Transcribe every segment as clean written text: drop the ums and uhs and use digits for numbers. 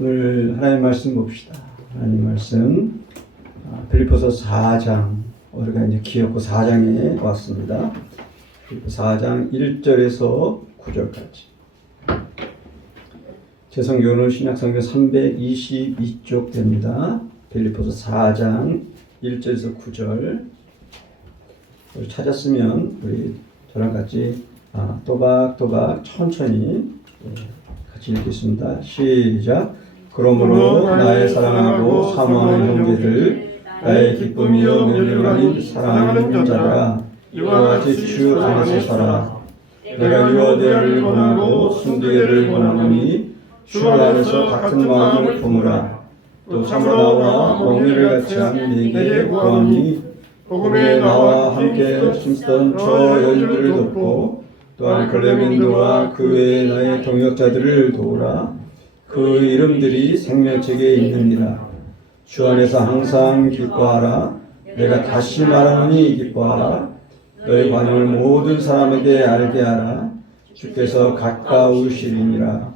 오늘 하나님 말씀 봅시다. 하나님 말씀 빌립보서 4장, 우리가 이제 기억고 4장에 왔습니다. 빌립보 4장 1절에서 9절까지. 제 성경은 신약성경 322쪽 됩니다. 빌립보서 4장 1절에서 9절. 우리 찾았으면 우리 저랑 같이 또박또박 천천히 같이 읽겠습니다. 시작. 그러므로 나의 사랑하고 사모하는 형제들, 나의 기쁨이요 면류관인 사랑하는 자들아, 이와 같이 주 안에서 살아. 내가 유아되어를 권하고 순두개를 권하노니 주 안에서 같은 마음을 품으라. 또 참으로 나와 멍에를 같이 한 네게 구하니 복음에 나와 함께 심던 저 여인들을 돕고 또한 클레멘도와 그 외에 나의 동역자들을 도우라. 그 이름들이 생명책에 있느니라. 주 안에서 항상 기뻐하라. 내가 다시 말하노니 기뻐하라. 너의 관용을 모든 사람에게 알게 하라. 주께서 가까우시리니라.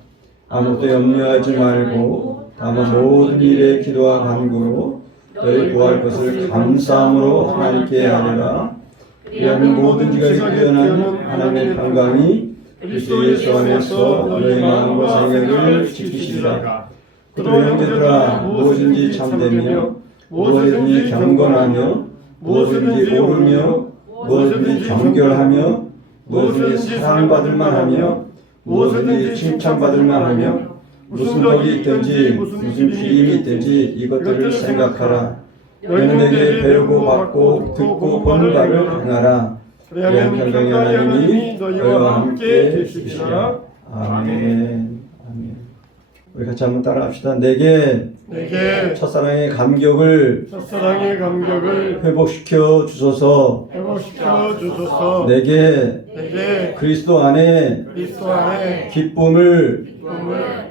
아무것도 염려하지 말고 다만 모든 일에 기도와 간구로 너희 구할 것을 감사함으로 하나님께 아뢰라. 그리하면 모든 지가 구현하는 하나님의 평강이 그리스도 예수 안에서 너희 마음과 생각을 지키시리라. 그들의 형제들아, 무엇인지 참되며 무엇이든지 경건하며 무엇이든지 옳으며 무엇이든지 정결하며 무엇이든지 사랑받을 만하며 무엇이든지 칭찬받을 만하며 무슨 덕이 있든지 무슨 비임이 있든지 이것들을 생각하라. 너희는 내게 배우고 받고 듣고 보는 바를 행하라. 그리하면 평강의 하나님이 너희와 함께 계시리라. 아멘. 아멘. 우리 같이 한번 따라합시다. 내게 첫사랑의 감격을 회복시켜 주소서. 내게 그리스도 안에 기쁨을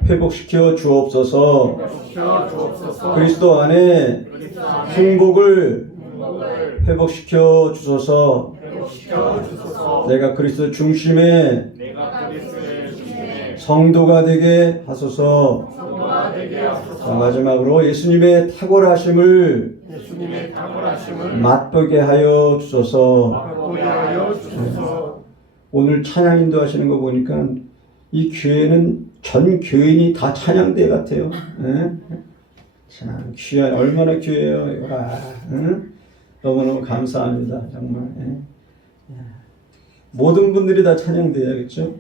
회복시켜 주옵소서. 그리스도 안에 행복을 회복시켜 주소서. 내가 그리스도 중심의 성도가 되게 하소서. 자, 마지막으로 예수님의 탁월하심을 맛보게 하여 주소서. 오늘 찬양 인도하시는 거 보니까 이 교회는 전 교인이 다 찬양대 같아요. 참 귀한 얼마나 귀해요. 너무너무 감사합니다. 정말. 모든 분들이 다 찬양돼요. 그렇죠?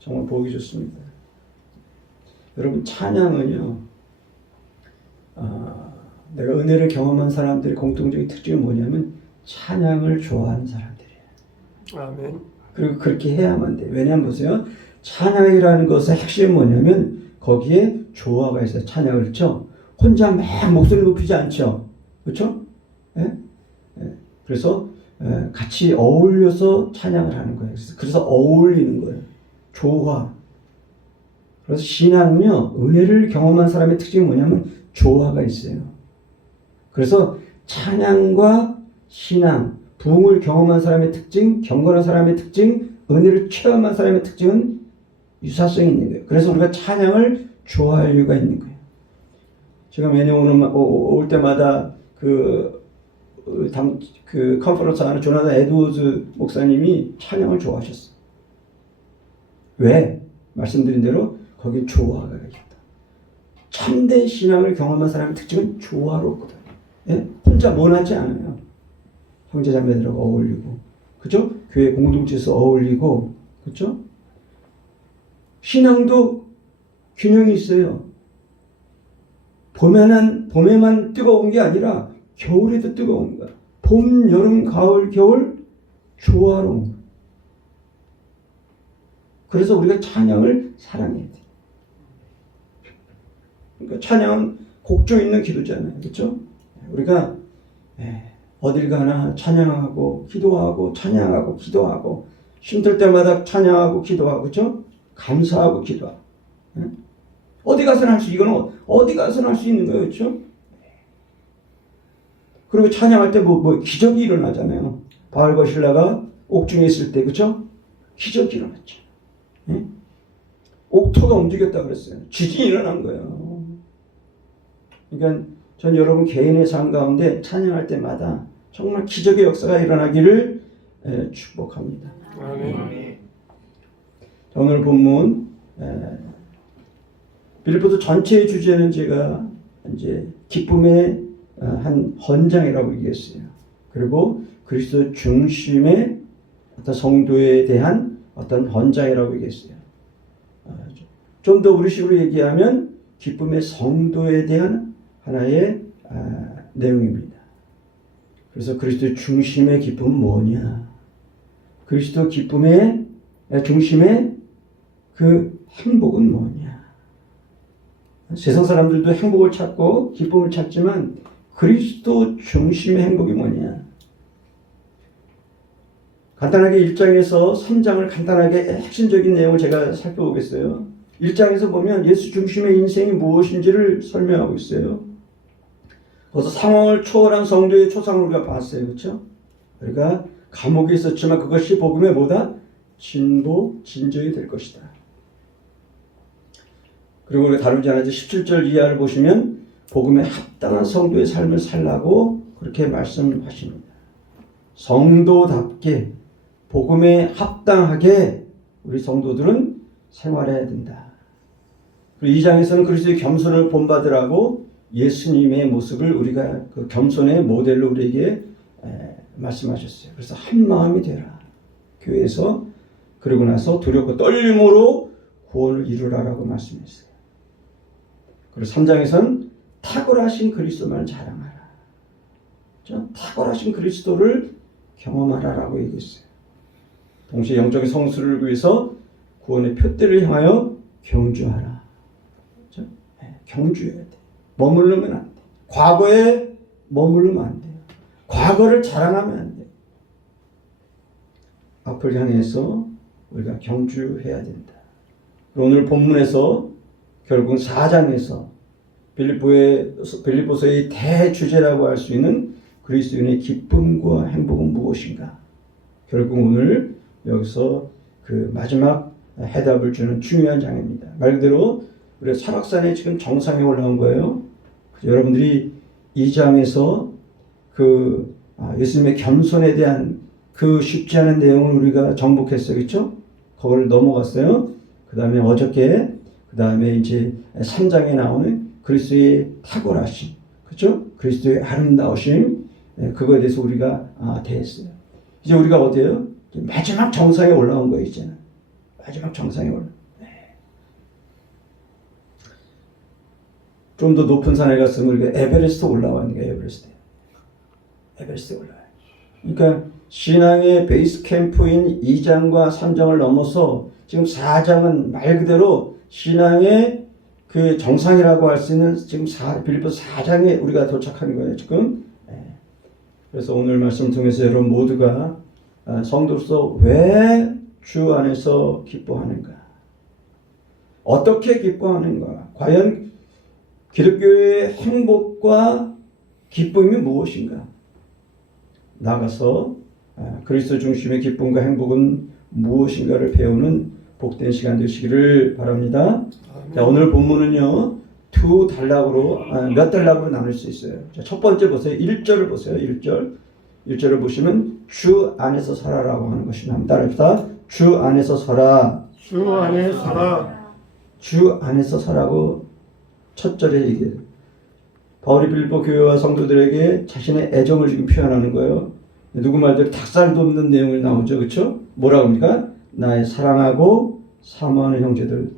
정말 보기 좋습니다. 여러분, 찬양은요, 내가 은혜를 경험한 사람들의 공통적인 특징이 뭐냐면 찬양을 좋아하는 사람들이에요. 아멘. 그리고 그렇게 해야만 돼요. 왜냐하면 보세요. 찬양이라는 것의 핵심이 뭐냐면 거기에 조화가 있어요. 찬양을 쳐. 혼자 막 목소리 높이지 않죠. 그렇죠? 그래서 같이 어울려서 찬양을 하는 거예요. 그래서 어울리는 거예요. 조화. 그래서 신앙은요, 은혜를 경험한 사람의 특징이 뭐냐면 조화가 있어요. 그래서 찬양과 신앙, 부흥을 경험한 사람의 특징, 경건한 사람의 특징, 은혜를 체험한 사람의 특징은 유사성이 있는 거예요. 그래서 우리가 찬양을 좋아할 이유가 있는 거예요. 제가 매년 올 때마다 그 컨퍼런스 하는 조나단 에드워즈 목사님이 찬양을 좋아하셨어요. 왜? 말씀드린 대로 거기 조화가 있다. 참된 신앙을 경험한 사람의 특징은 조화롭거든요. 혼자 모나지 않아요. 형제자매들하고 어울리고, 그죠? 교회 공동체에서 어울리고, 그죠? 신앙도 균형이 있어요. 봄에만 뜨거운 게 아니라 겨울에도 뜨거운 거야. 봄, 여름, 가을, 겨울 조화로운 거야. 그래서 우리가 찬양을 사랑해야 돼. 그러니까 찬양은 곡조 있는 기도잖아요. 그렇죠? 우리가 어딜 가나 찬양하고 기도하고 찬양하고 기도하고 힘들 때마다 찬양하고 기도하고 그렇죠? 감사하고 기도하고 어디 가서나 할 수 이거는 어디 가서나 할 수 있는 거예요. 그렇죠? 그리고 찬양할 때 뭐 기적이 일어나잖아요. 바울과 실라가 옥중에 있을 때 그렇죠? 기적이 일어났죠. 옥토가 움직였다 그랬어요. 지진이 일어난 거예요. 그러니까 전 여러분 개인의 삶 가운데 찬양할 때마다 정말 기적의 역사가 일어나기를 축복합니다. 아멘. 오늘 본문 빌립보서 전체의 주제는 제가 이제 기쁨의 한 헌장이라고 얘기했어요. 그리고 그리스도 중심의 어떤 성도에 대한 어떤 헌장이라고 얘기했어요. 좀 더 우리식으로 얘기하면 기쁨의 성도에 대한 하나의 내용입니다. 그래서 그리스도 중심의 기쁨은 뭐냐? 그리스도 기쁨의 중심의 그 행복은 뭐냐? 세상 사람들도 행복을 찾고 기쁨을 찾지만 그리스도 중심의 행복이 뭐냐? 간단하게 1장에서 3장을 간단하게 핵심적인 내용을 제가 살펴보겠어요. 1장에서 보면 예수 중심의 인생이 무엇인지를 설명하고 있어요. 거기서 상황을 초월한 성도의 초상을 우리가 봤어요. 그렇죠? 우리가 감옥에 있었지만 그것이 복음의 뭐다? 진보, 진저이 될 것이다. 그리고 우리가 다루지 않았지 17절 이하를 보시면 복음에 합당한 성도의 삶을 살라고 그렇게 말씀하십니다. 성도답게 복음에 합당하게 우리 성도들은 생활해야 된다. 그리고 2장에서는 그리스도의 겸손을 본받으라고 예수님의 모습을 우리가 그 겸손의 모델로 우리에게 말씀하셨어요. 그래서 한 마음이 되라. 교회에서 그러고 나서 두렵고 떨림으로 구원을 이루라라고 말씀했어요. 그리고 3장에서는 탁월하신 그리스도만을 자랑하라. 그렇죠? 탁월하신 그리스도를 경험하라라고 얘기했어요. 동시에 영적인 성수를 위해서 구원의 표대를 향하여 경주하라. 그렇죠? 경주해야 돼. 머무르면 안 돼. 과거에 머무르면 안 돼요. 과거를 자랑하면 안 돼요. 앞을 향해서 우리가 경주해야 된다. 오늘 본문에서 결국 4장에서 빌립보서의 대주제라고 할 수 있는 그리스도인의 기쁨과 행복은 무엇인가? 결국 오늘 여기서 그 마지막 해답을 주는 중요한 장입니다. 말 그대로 우리가 설악산에 지금 정상에 올라온 거예요. 여러분들이 이 장에서 그 예수님의 겸손에 대한 그 쉽지 않은 내용을 우리가 정복했어요. 그렇죠? 그걸 넘어갔어요. 그 다음에 어저께 그 다음에 이제 3장에 나오는 그리스도의 탁월하심, 그렇죠? 그리스도의 아름다우심, 그거에 대해서 우리가 대했어요. 이제 우리가 어디에요? 마지막 정상에 올라온 거예요. 이제는 마지막 정상에 올라. 좀 더 높은 산에 갔으면 우리가 에베레스트 올라왔는 거예요. 에베레스트 올라와요. 그러니까 신앙의 베이스 캠프인 2장과 3장을 넘어서 지금 4장은 말 그대로 신앙의 그 정상이라고 할 수 있는 지금 빌립보서 4장에 우리가 도착하는 거예요. 지금. 그래서 오늘 말씀 통해서 여러분 모두가 성도로서 왜 주 안에서 기뻐하는가? 어떻게 기뻐하는가? 과연 기독교의 행복과 기쁨이 무엇인가? 나가서 그리스도 중심의 기쁨과 행복은 무엇인가를 배우는 복된 시간 되시기를 바랍니다. 자, 오늘 본문은요, 두 단락으로, 몇 단락으로 나눌 수 있어요. 자, 첫 번째 보세요. 1절을 보세요. 1절을 보시면 주 안에서 살아라고 하는 것입니다. 한번 따라합시다. 주 안에서 살아. 주 안에 살아. 주 안에서 살라고 첫 절에 얘기해요. 바울이 빌립보 교회와 성도들에게 자신의 애정을 지금 표현하는 거예요. 누구 말대로 닭살도 없는 내용을 나오죠. 그렇죠? 뭐라고 합니까? 나의 사랑하고 사모하는 형제들.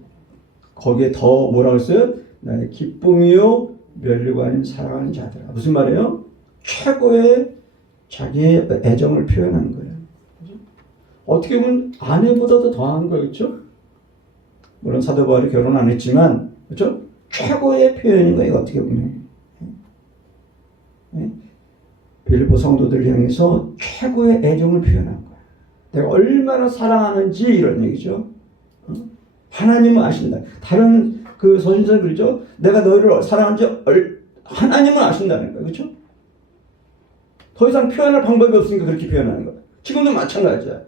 거기에 더 뭐라고 했어요? 나의 기쁨이요 면류가 아닌 사랑하는 자들아. 무슨 말이에요? 최고의 자기의 애정을 표현하는 거예요. 어떻게 보면 아내보다도 더한 거예요. 그렇죠? 물론 사도 바울이 결혼 안 했지만 그렇죠? 최고의 표현인 거예요. 어떻게 보면. 빌립보 성도들을 향해서 최고의 애정을 표현한 거예요. 내가 얼마나 사랑하는지 이런 얘기죠. 하나님은 아신다. 다른 그 서신서는 그러죠. 내가 너희를 사랑하는지 하나님은 아신다는 거예요. 그렇죠? 더 이상 표현할 방법이 없으니까 그렇게 표현하는 거예요. 지금도 마찬가지야.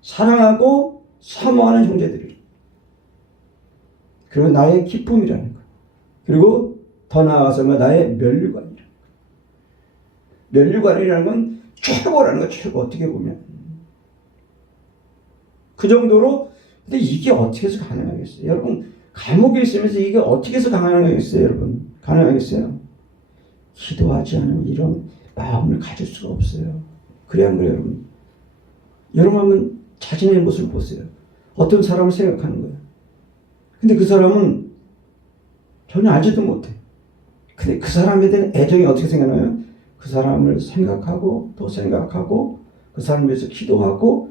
사랑하고 사모하는 형제들이. 그리고 나의 기쁨이라는 거예요. 그리고 더 나아가서 나의 면류관이라는 거예요. 면류관이라는 건 최고라는 거예요. 최고. 어떻게 보면. 그 정도로. 근데 이게 어떻게 해서 가능하겠어요? 여러분, 감옥에 있으면서 이게 어떻게 해서 가능하겠어요? 여러분, 가능하겠어요? 기도하지 않으면 이런 마음을 가질 수가 없어요. 그래 안 그래요, 여러분? 여러분 한번 자신의 모습을 보세요. 어떤 사람을 생각하는 거예요. 근데 그 사람은 전혀 알지도 못해. 근데 그 사람에 대한 애정이 어떻게 생겨나요? 그 사람을 생각하고 또 생각하고 그 사람을 위해서 기도하고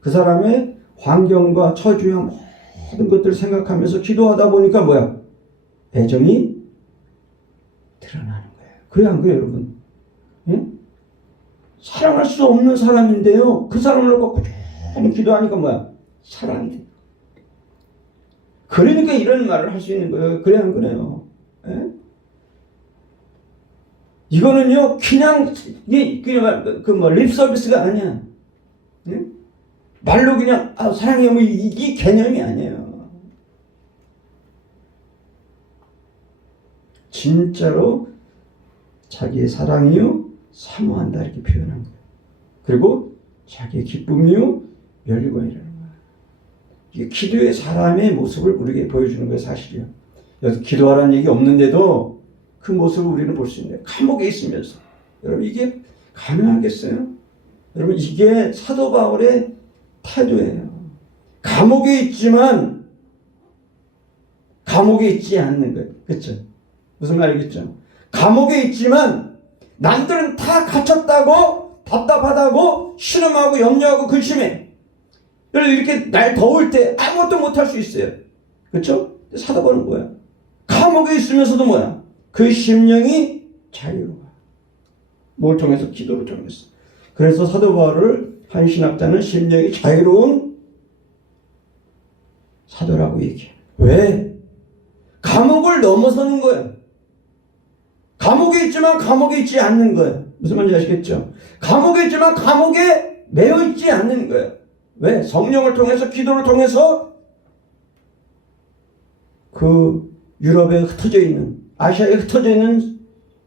그 사람의 환경과 처주와 모든 것들을 생각하면서 기도하다 보니까 뭐야? 애정이 드러나는 거예요. 그래 안 그래요, 여러분? 응? 사랑할 수 없는 사람인데요. 그 사람을 놓고 꾸준히 기도하니까 뭐야? 사랑이 돼. 그러니까 이런 말을 할 수 있는 거예요. 그래 안 그래요? 예? 이거는요, 그냥 립 서비스가 아니야. 예? 말로 그냥 사랑해요 뭐 이 개념이 아니에요. 진짜로 자기의 사랑이요 사모한다 이렇게 표현한 거예요. 그리고 자기의 기쁨이요 면류관이라는 거예요. 이게 기도의 사람의 모습을 우리에게 보여주는 거예요. 사실이요. 여기서 기도하라는 얘기 없는데도 그 모습을 우리는 볼 수 있는 거예요. 감옥에 있으면서. 여러분 이게 가능하겠어요? 여러분 이게 사도 바울의 태도예요. 감옥에 있지만 감옥에 있지 않는 거예요. 그렇죠? 무슨 말이겠죠? 감옥에 있지만 남들은 다 갇혔다고 답답하다고 신음하고 염려하고 근심해. 이렇게 날 더울 때 아무것도 못할 수 있어요. 그렇죠? 사도 바울은 뭐야? 감옥에 있으면서도 뭐야? 그 심령이 자유로워. 뭘 통해서? 기도를 통해서. 그래서 사도 바울을 한 신학자는 심령이 자유로운 사도라고 얘기해. 왜? 감옥을 넘어서는 거예요. 감옥에 있지만 감옥에 있지 않는 거예요. 무슨 말인지 아시겠죠? 감옥에 있지만 감옥에 매여 있지 않는 거예요. 왜? 성령을 통해서 기도를 통해서 그 유럽에 흩어져 있는 아시아에 흩어져 있는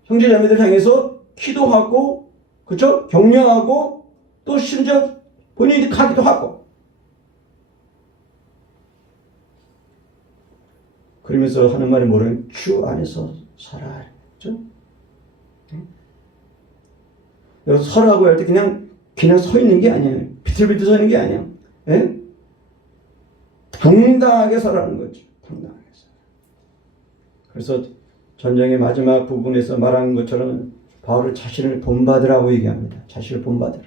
형제자매들 향해서 기도하고 그렇죠? 격려하고 또 심지어 본인이 가기도 하고 그러면서 하는 말이 뭐냐면 주 안에서 서라. 그렇죠? 여기서 서라고 할 때 그냥 서 있는 게 아니에요. 비틀비틀 서 있는 게 아니에요. 예? 당당하게 서라는 거죠. 당당하게 서. 그래서 전쟁의 마지막 부분에서 말한 것처럼 바울을 자신을 본받으라고 얘기합니다. 자신을 본받으라.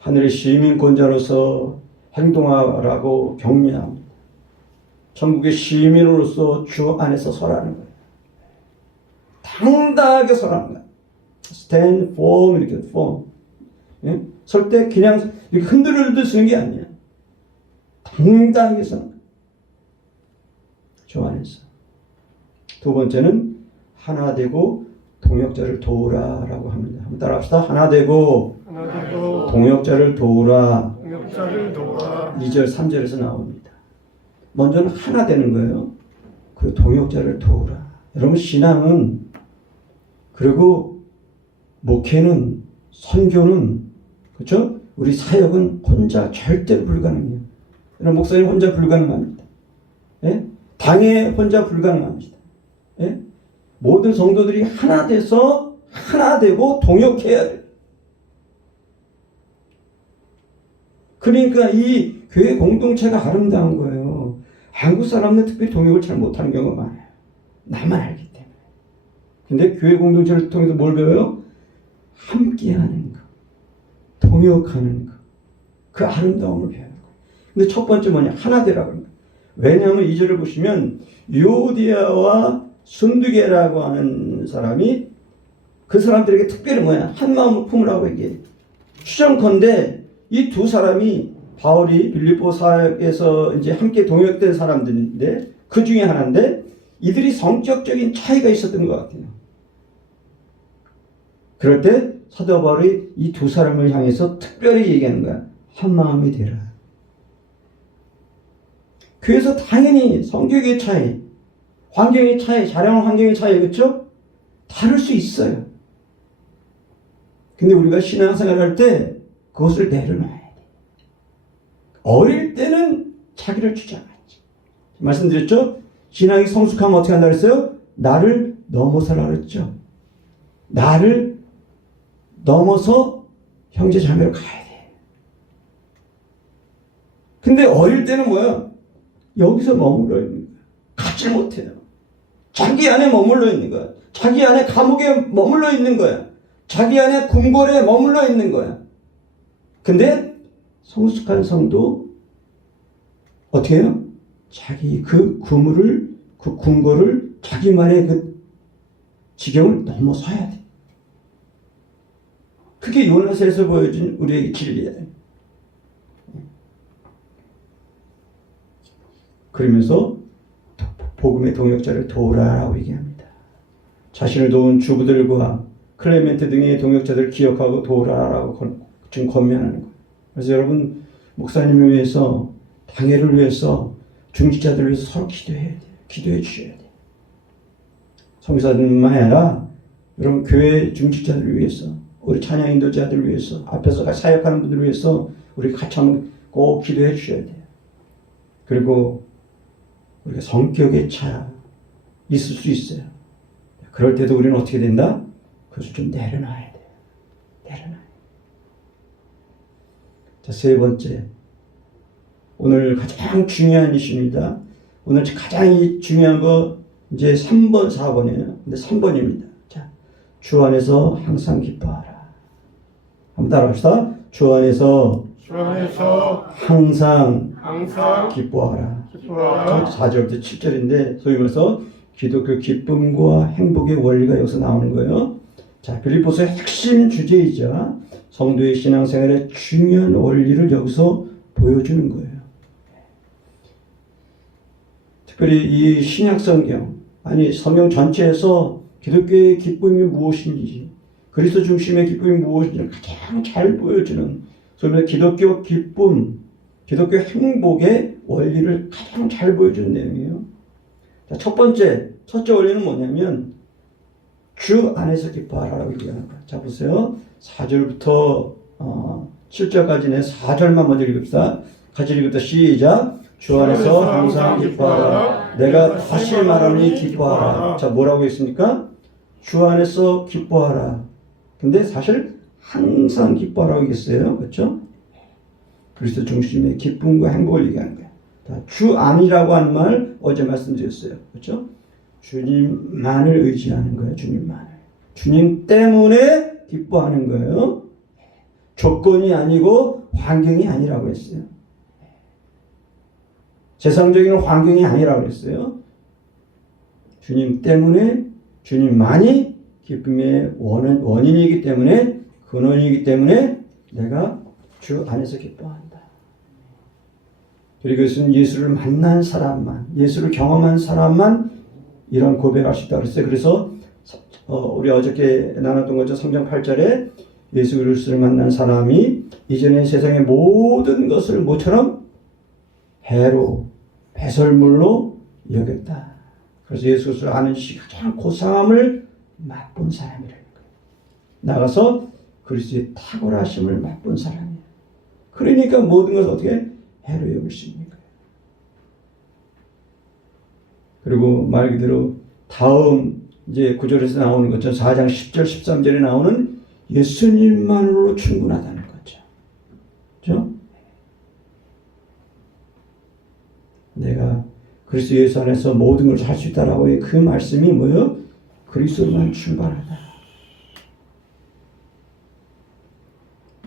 하늘의 시민권자로서 행동하라고 격려합니다. 천국의 시민으로서 주 안에서 서라는 거예요. 당당하게 서라는 거예요. stand firm 이렇게 firm. 예? 설 때 그냥 이렇게 흔들흔들 쓰는 게 아니야. 당당하게 서는 거예요. 주 안에서. 두 번째는 하나 되고 동역자를 도우라라고 합니다. 한번 따라합시다. 하나 되고 동역자를 도우라. 2절 3절에서 나옵니다. 먼저는 하나 되는 거예요. 그리고 동역자를 도우라. 여러분 신앙은 그리고 목회는 선교는 그렇죠? 우리 사역은 혼자 절대로 불가능해요. 여러분 목사님 혼자 불가능합니다. 예? 당에 혼자 불가능합니다. 예? 모든 성도들이 하나 돼서 하나 되고 동역해야 돼요. 그러니까 이 교회 공동체가 아름다운 거예요. 한국 사람들은 특별히 동역을 잘 못하는 경우가 많아요. 나만 알기 때문에. 근데 교회 공동체를 통해서 뭘 배워요? 함께하는 거, 동역하는 거, 그 아름다움을 배우는 거예요. 근데 첫 번째 뭐냐? 하나 되라고 합니다. 왜냐하면 2절을 보시면 유오디아와 순두계라고 하는 사람이 그 사람들에게 특별히 뭐야? 한 마음을 품으라고 얘기해요. 추정컨대 이 두 사람이 바울이 빌립보 사역에서 이제 함께 동역된 사람들인데 그 중에 하나인데 이들이 성격적인 차이가 있었던 것 같아요. 그럴 때 사도 바울이 이 두 사람을 향해서 특별히 얘기하는 거야. 한 마음이 되라. 교회에서 당연히 성격의 차이, 환경의 차이, 자라는 환경의 차이, 그렇죠? 다를 수 있어요. 근데 우리가 신앙생활 할 때 그것을 내려놔야 돼. 어릴 때는 자기를 주장하지. 말씀드렸죠? 신앙이 성숙하면 어떻게 한다 그랬어요? 나를 넘어서라 그랬죠. 나를 넘어서 형제 자매로 가야 돼. 근데 어릴 때는 뭐야? 여기서 머물러 있는 거야. 가지 못해요. 자기 안에 머물러 있는 거야. 자기 안에 감옥에 머물러 있는 거야. 자기 안에 궁궐에 머물러 있는 거야. 근데 성숙한 성도 어떻게 해요? 자기 그 그물을, 그 궁궐을, 자기만의 그 지경을 넘어서야 돼. 그게 요나서에서 보여준 우리에게 진리예요. 그러면서 복음의 동역자를 도우라라고 얘기합니다. 자신을 도운 주부들과 클레멘트 등의 동역자들을 기억하고 도우라라고 지금 권면하는 거예요. 그래서 여러분, 목사님을 위해서, 당회를 위해서, 중직자들을 위해서 서로 기도해야 돼요. 기도해 주셔야 돼요. 성사들만 아니라 여러분 교회 중직자들을 위해서, 우리 찬양 인도자들을 위해서, 앞에서 사역하는 분들을 위해서 우리 같이 한번 꼭 기도해 주셔야 돼요. 그리고 우리가 성격의 차 있을 수 있어요. 그럴 때도 우리는 어떻게 된다? 그것을 좀 내려놔야 돼요. 내려놔야 돼요. 자, 세 번째. 오늘 가장 중요한 이슈입니다. 오늘 가장 중요한 거 이제 3번, 4번이에요. 근데 3번입니다. 자, 주 안에서 항상 기뻐하라. 한번 따라합시다. 주 안에서 항상 기뻐하라. 4절부터 7절인데 소위 말해서 기독교 기쁨과 행복의 원리가 여기서 나오는 거예요. 자, 빌립보서의 핵심 주제이자 성도의 신앙생활의 중요한 원리를 여기서 보여주는 거예요. 특별히 이 신약성경, 아니 성경 전체에서 기독교의 기쁨이 무엇인지, 그리스도 중심의 기쁨이 무엇인지를 가장 잘 보여주는, 소위 말해서 기독교 기쁨, 기독교 행복의 원리를 가장 잘 보여주는 내용이에요. 자, 첫째 원리는 뭐냐면 주 안에서 기뻐하라고 얘기하는 거예요. 자, 보세요. 4절부터 7절까지는 4절만 먼저 읽읍시다. 같이 읽읍시다. 시작. 주 안에서 항상 기뻐하라. 내가 다시 말하니 기뻐하라. 자, 뭐라고 했습니까? 주 안에서 기뻐하라. 근데 사실 항상 기뻐하라고 했어요. 그렇죠? 그리스도 중심의 기쁨과 행복을 얘기하는 거예요. 주 안이라고 한 말 어제 말씀드렸어요. 그렇죠? 주님만을 의지하는 거예요. 주님만을. 주님 때문에 기뻐하는 거예요. 조건이 아니고 환경이 아니라고 했어요. 세상적인 환경이 아니라고 했어요. 주님 때문에, 주님만이 기쁨의 원인이기 때문에, 근원이기 때문에 내가 주 안에서 기뻐한다. 그리고 그것은 예수를 만난 사람만, 예수를 경험한 사람만 이런 고백할 수 있다고 했어요. 그래서 우리 어저께 나눴던 거죠. 3장 8절에 예수 그리스도를 만난 사람이 이전에 세상의 모든 것을 뭐처럼 해로, 배설물로 여겼다. 그래서 예수 그리스도를 아는 시 가장 고상함을 맛본 사람이라는 거예요. 나가서 그리스도의 탁월하심을 맛본 사람이에요. 그러니까 모든 것을 어떻게 해로 여길 수 있는 거예요. 그리고 말 그대로 다음 이제 9절에서 나오는 것처럼 4장 10절 13절에 나오는 예수님만으로 충분하다는 거죠. 그렇죠? 내가 그리스도 예수 안에서 모든 걸 할 수 있다라고 해. 그 말씀이 뭐예요? 그리스도만 충분하다.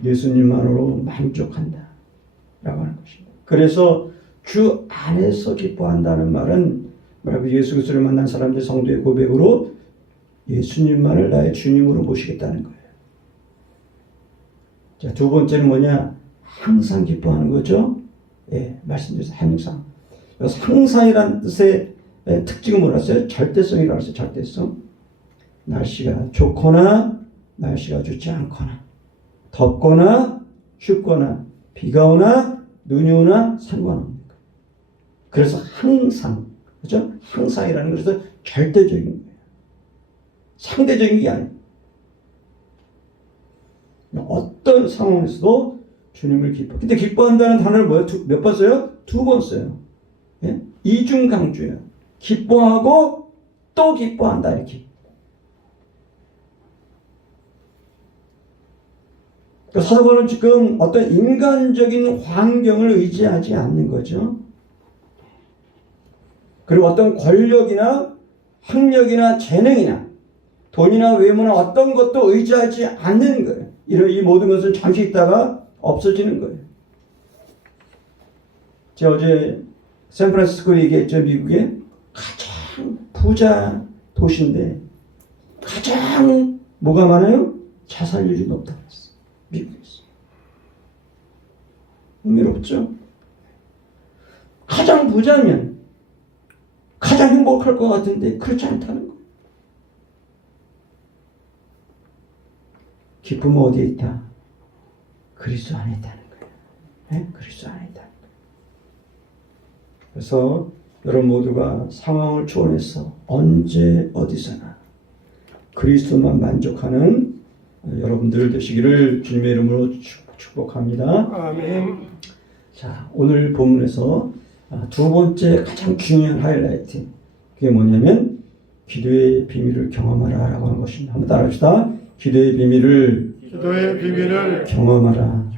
예수님만으로 만족한다 라고 하는 것입니다. 그래서 주 안에서 기뻐한다는 말은 말고 예수 그리스도를 만난 사람들 성도의 고백으로 예수님만을 나의 주님으로 모시겠다는 거예요. 자, 두 번째는 뭐냐? 항상 기뻐하는 거죠. 예, 말씀드렸어요. 항상. 항상이라는 뜻의 특징은 뭐라어요? 절대성이라고 했어요. 절대성. 날씨가 좋거나 날씨가 좋지 않거나, 덥거나 춥거나, 비가 오나 눈이 오나 상관없는 거예요. 그래서 항상, 그죠? 항상이라는 것은 절대적인 거예요. 상대적인 게 아니에요. 어떤 상황에서도 주님을 기뻐. 근데 기뻐한다는 단어를 몇 번 써요? 2번 써요. 예? 이중강조예요. 기뻐하고 또 기뻐한다, 이렇게. 사도 바울은 지금 어떤 인간적인 환경을 의지하지 않는 거죠. 그리고 어떤 권력이나 학력이나 재능이나 돈이나 외모나 어떤 것도 의지하지 않는 거예요. 이 모든 것은 잠시 있다가 없어지는 거예요. 제가 어제 샌프란시스코 얘기했죠. 미국의 가장 부자 도시인데 가장 뭐가 많아요? 자살률이 높다고 했어요. 미국에서. 흥미롭죠? 가장 부자면 가장 행복할 것 같은데 그렇지 않다는 거예요. 기쁨은 어디에 있다? 그리스도 안에 있다는 거예요. 네? 그리스도 안에 있다는 거예요. 그래서 여러분 모두가 상황을 초월해서 언제 어디서나 그리스도만 만족하는 여러분들 되시기를 주님의 이름으로 축복합니다. 아멘. 자, 오늘 본문에서 두 번째 가장 중요한 하이라이트, 그게 뭐냐면 기도의 비밀을 경험하라라고 하는 것입니다. 한번 따라합시다. 기도의 비밀을 경험하라.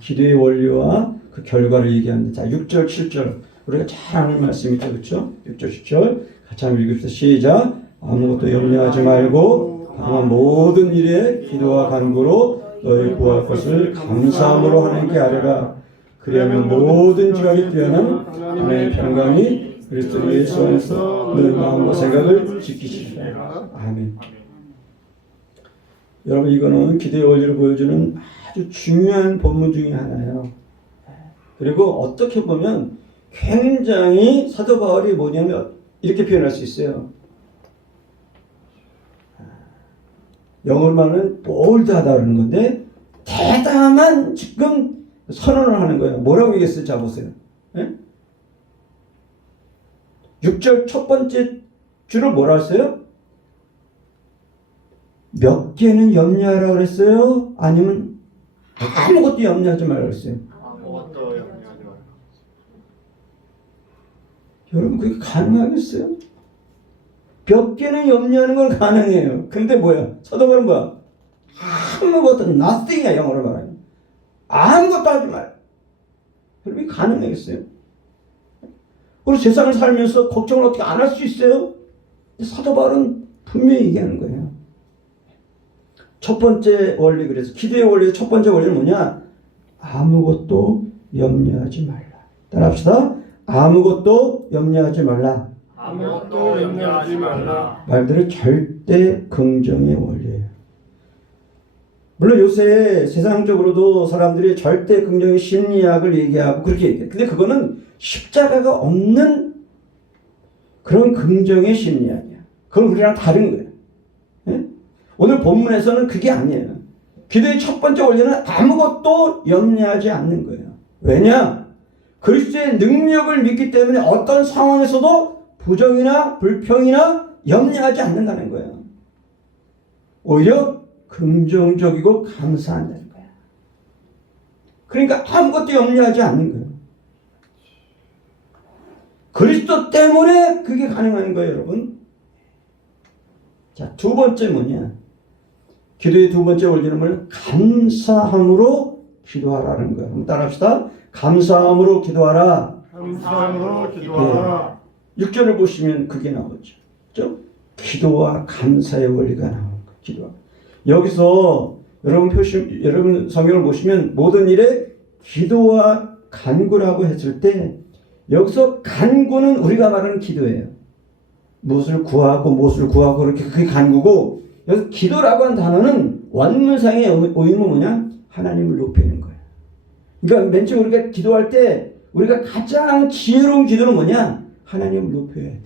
기도의 원리와 그 결과를 얘기합니다. 자, 6절, 7절 우리가 잘 아는 말씀이죠, 그렇죠? 6절, 7절 같이 한번 읽읍시다. 시작. 아무것도 염려하지 말고 다만 모든 일에 기도와 간구로 너희 구할 것을 감사함으로 하나님께 아뢰라. 그리하면 모든 지각이 뛰어난 하나님의 평강이 그리스도 예수 안에서 너희 마음과 생각을 지키시리라. 아멘. 여러분, 이거는 기도의 원리를 보여주는 아주 중요한 본문 중에 하나예요. 그리고 어떻게 보면 굉장히 사도 바울이 뭐냐면 이렇게 표현할 수 있어요. 영어로는 볼드하다 그러는 건데 대담한 지금 선언을 하는 거예요. 뭐라고 얘기했어요? 자, 보세요. 예? 6절 첫 번째 줄을 뭐라 했어요? 몇 개는 염려하라고 그랬어요? 아니면 아무것도 염려하지 말라고 그랬어요? 아무것도 염려하지 말라. 여러분, 그게 가능하겠어요? 몇 개는 염려하는 건 가능해요. 근데 뭐야? 사도 바울은 뭐야? 아무것도 nothing이야, 영어로 말하면. 아무것도 하지 말. 여러분, 이게 가능하겠어요? 그리고 세상을 살면서 걱정을 어떻게 안 할 수 있어요? 사도 바울은 분명히 얘기하는 거예요. 첫 번째 원리, 그래서 기도의 원리의 첫 번째 원리는 뭐냐? 아무것도 염려하지 말라. 따라합시다. 아무것도 염려하지 말라. 아무것도 염려하지 말라. 말들은 절대 긍정의 원리예요. 물론 요새 세상적으로도 사람들이 절대 긍정의 심리학을 얘기하고 그렇게 얘기해요. 근데 그거는 십자가가 없는 그런 긍정의 심리학이야. 그건 우리랑 다른 거예요. 네? 오늘 본문에서는 그게 아니에요. 기도의 첫 번째 원리는 아무것도 염려하지 않는 거예요. 왜냐? 그리스도의 능력을 믿기 때문에 어떤 상황에서도 부정이나 불평이나 염려하지 않는다는 거예요. 오히려 긍정적이고 감사한다는 거야. 그러니까 아무것도 염려하지 않는 거예요. 그리스도 때문에 그게 가능한 거예요, 여러분. 자, 두 번째 뭐냐? 기도의 두 번째 원리는 뭐냐? 감사함으로 기도하라는 거예요. 한번 따라합시다. 감사함으로 기도하라. 감사함으로 기도하라. 6절을 보시면 그게 나오죠. 그죠? 기도와 감사의 원리가 나오는 거예요. 기도와. 여기서 여러분 성경을 보시면 모든 일에 기도와 간구라고 했을 때 여기서 간구는 우리가 말하는 기도예요. 무엇을 구하고 그렇게 그게 간구고, 여기서 기도라고 한 단어는 원문상의 의미는 뭐냐? 하나님을 높이는 거예요. 그러니까 맨 처음 우리가 기도할 때 우리가 가장 지혜로운 기도는 뭐냐? 하나님을 높여야 돼.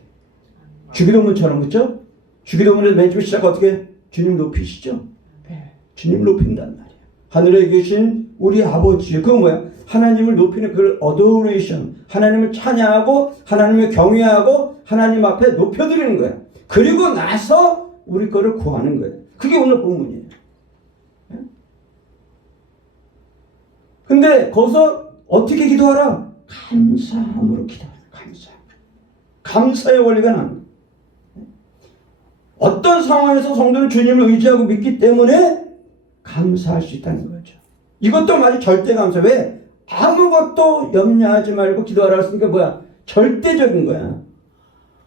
주기도문처럼, 그렇죠? 주기도문에서 맨 처음 시작 어떻게? 주님 높이시죠? 네. 주님 높인단 말이에요. 하늘에 계신 우리 아버지, 그건 뭐야? 하나님을 높이는 그걸 adoration, 하나님을 찬양하고 하나님을 경외하고 하나님 앞에 높여드리는 거예요. 그리고 나서 우리 거를 구하는 거예요. 그게 오늘 본문이에요. 근데 거기서 어떻게 기도하라? 감사함으로 기도하라. 감사의 원리가 나옵니다. 어떤 상황에서 성도는 주님을 의지하고 믿기 때문에 감사할 수 있다는 거죠. 이것도 마치 절대 감사. 왜? 아무것도 염려하지 말고 기도하라 했으니까 뭐야? 절대적인 거야.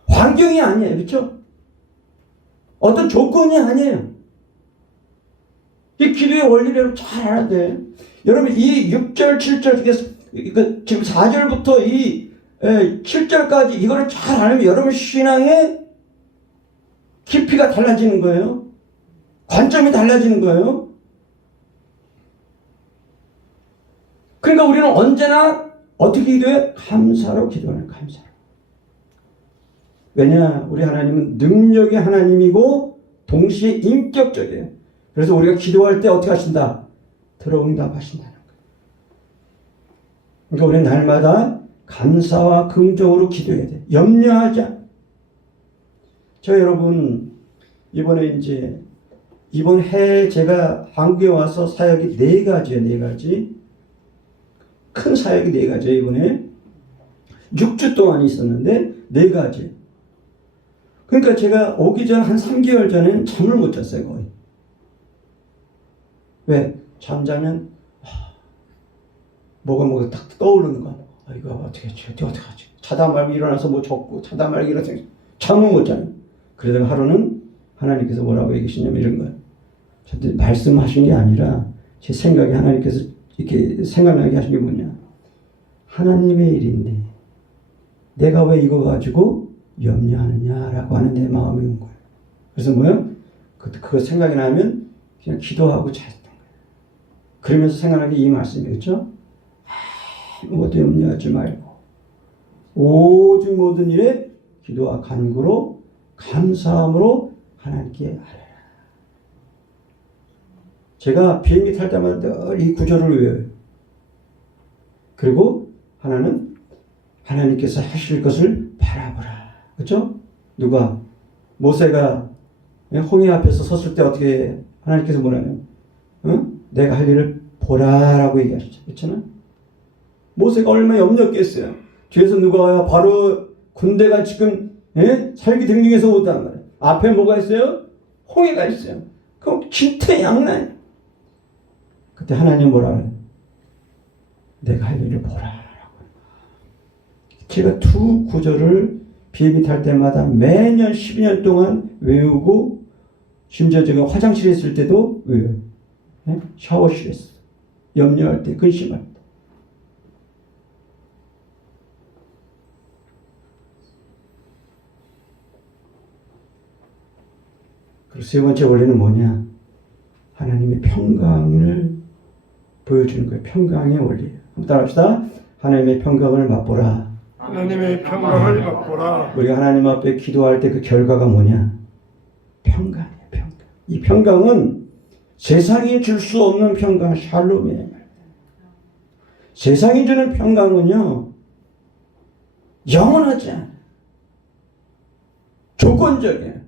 환경이 아니에요. 그렇죠? 어떤 조건이 아니에요. 이 기도의 원리를 잘 알아야 돼. 여러분 이 6절, 7절 지금 4절부터 이 7절까지 이거를 잘 알면 여러분 신앙의 깊이가 달라지는 거예요. 관점이 달라지는 거예요. 그러니까 우리는 언제나 어떻게 기도해? 감사로 기도하는 감사로. 왜냐? 우리 하나님은 능력의 하나님이고 동시에 인격적이에요. 그래서 우리가 기도할 때 어떻게 하신다? 들어응답하신다는 거예요. 그러니까 우리는 날마다 감사와 긍정으로 기도해야 돼요. 염려하지 않아요. 저 여러분 이번에 이번 해에 제가 한국에 와서 사역이 4가지예요. 4가지. 큰 사역이 4가지예요. 이번에 6주 동안 있었는데 4가지. 그러니까 제가 오기 전 한 3개월 전에는 잠을 못 잤어요. 거의. 왜? 잠자면 뭐가 딱 떠오르는 거야. 이거 어떻게 하지? 자다 말고 일어나서 뭐 적고 자다 말고 일어나서 잠을 못 자는. 그러다가 하루는 하나님께서 뭐라고 얘기하시냐면 이런 거예요. 저한테 말씀하신 게 아니라 제 생각에 하나님께서 이렇게 생각나게 하신 게 뭐냐. 하나님의 일인데 내가 왜 이거 가지고 염려하느냐라고 하는 내 마음이 온 거예요. 그래서 뭐예요? 그거 생각이 나면 그냥 기도하고 잤던 거예요. 그러면서 생각나게 이 말씀이었죠. 아무것도 염려하지 말고 오직 모든 일에 기도와 간구로 감사함으로 하나님께 아뢰라. 제가 비행기 탈 때마다 늘 이 구절을 외워요. 그리고 하나는 하나님께서 하실 것을 바라보라. 그렇죠? 누가? 모세가 홍해 앞에서 섰을 때 어떻게 하나님께서 뭐라요? 내가 할 일을 보라라고 얘기하셨죠. 그렇잖아요? 모세가 얼마나 염려했겠어요. 뒤에서 누가 와요? 바로 군대가 지금 살기 등등해서 오단 말이에요. 앞에 뭐가 있어요? 홍해가 있어요. 그럼 진퇴양난. 그때 하나님 뭐라 그래요? 내가 할 일을 보라. 제가 두 구절을 비행기 탈 때마다 매년 12년 동안 외우고 심지어 제가 화장실에 있을 때도 외워요. 샤워실에서 염려할 때, 근심할 때. 그리고 세 번째 원리는 뭐냐? 하나님의 평강을 보여주는 거예요. 평강의 원리예요. 한번 따라합시다. 하나님의 평강을 맛보라. 하나님의 평강을 맛보라. 우리가 하나님 앞에 기도할 때 그 결과가 뭐냐? 평강이에요. 평강. 이 평강은 세상이 줄 수 없는 평강, 샬롬이에요. 세상이 주는 평강은요, 영원하지 않아요. 조건적이에요.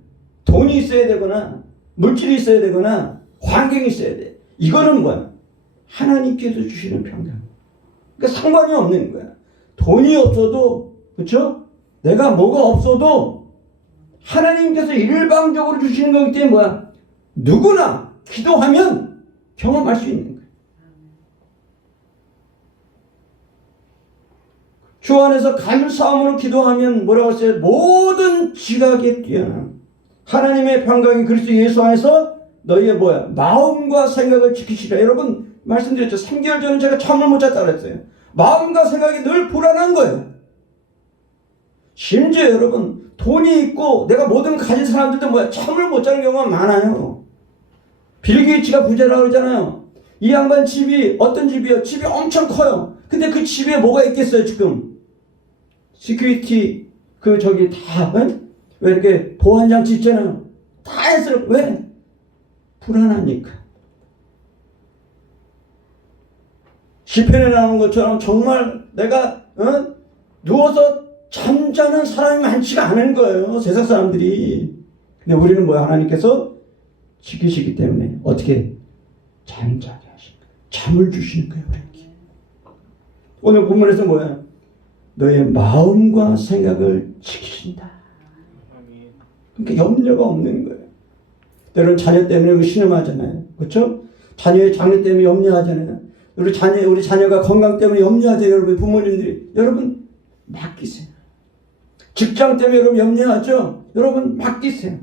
돈이 있어야 되거나 물질이 있어야 되거나 환경이 있어야 돼. 이거는 뭐야? 하나님께서 주시는 평강. 그러니까 상관이 없는 거야. 돈이 없어도, 그렇죠? 내가 뭐가 없어도 하나님께서 일방적으로 주시는 거기 때문에 뭐야? 누구나 기도하면 경험할 수 있는 거야. 주 안에서 감사함으로 기도하면 뭐라고 했어요? 모든 지각에 뛰어난 하나님의 평강이 그리스도 예수 안에서 너희의 뭐야? 마음과 생각을 지키시라. 여러분 말씀드렸죠. 3개월 전에 제가 잠을 못 잤다고 했어요. 마음과 생각이 늘 불안한 거예요. 심지어 여러분 돈이 있고 내가 뭐든 가진 사람들도 뭐야? 잠을 못 자는 경우가 많아요. 빌 게이츠가 부자라고 그러잖아요. 이 양반 집이 어떤 집이요? 집이 엄청 커요. 근데 그 집에 뭐가 있겠어요 지금? 시큐리티 다 왜 이렇게 보안장치 있잖아요. 다 했어요. 왜? 불안하니까. 시편에 나오는 것처럼 정말 내가 누워서 잠자는 사람이 많지가 않은 거예요. 세상 사람들이. 근데 우리는 뭐야? 하나님께서 지키시기 때문에 어떻게 잠자게 하시는 거예요. 잠을 주시는 거예요. 우리에게. 오늘 본문에서 뭐야? 너의 마음과 생각을 지키신다. 그러니까 염려가 없는 거예요. 때로는 자녀 때문에 신음하잖아요. 그렇죠? 자녀의 장래 때문에 염려하잖아요. 우리 자녀가 건강 때문에 염려하죠. 여러분 부모님들이. 여러분 맡기세요. 직장 때문에 여러분 염려하죠. 여러분 맡기세요.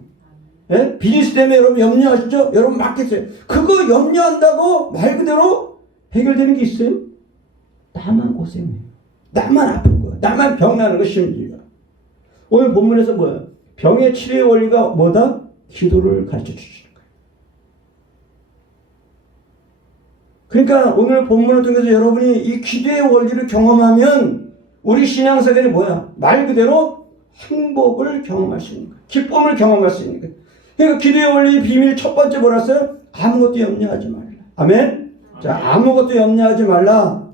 예? 비즈니스 때문에 여러분 염려하시죠. 여러분 맡기세요. 그거 염려한다고 말 그대로 해결되는 게 있어요? 나만 고생해요. 나만 아픈 거야. 나만 병나는 거 심지어. 오늘 본문에서 뭐야? 병의 치료의 원리가 뭐다? 기도를 가르쳐 주시는 거예요. 그러니까 오늘 본문을 통해서 여러분이 이 기도의 원리를 경험하면 우리 신앙생활이 뭐야? 말 그대로 행복을 경험할 수 있는 거예요. 기쁨을 경험할 수 있는 거예요. 그러니까 기도의 원리의 비밀 첫 번째 뭐라어요? 아무것도 염려하지 말라. 아멘? 자, 아무것도 염려하지 말라.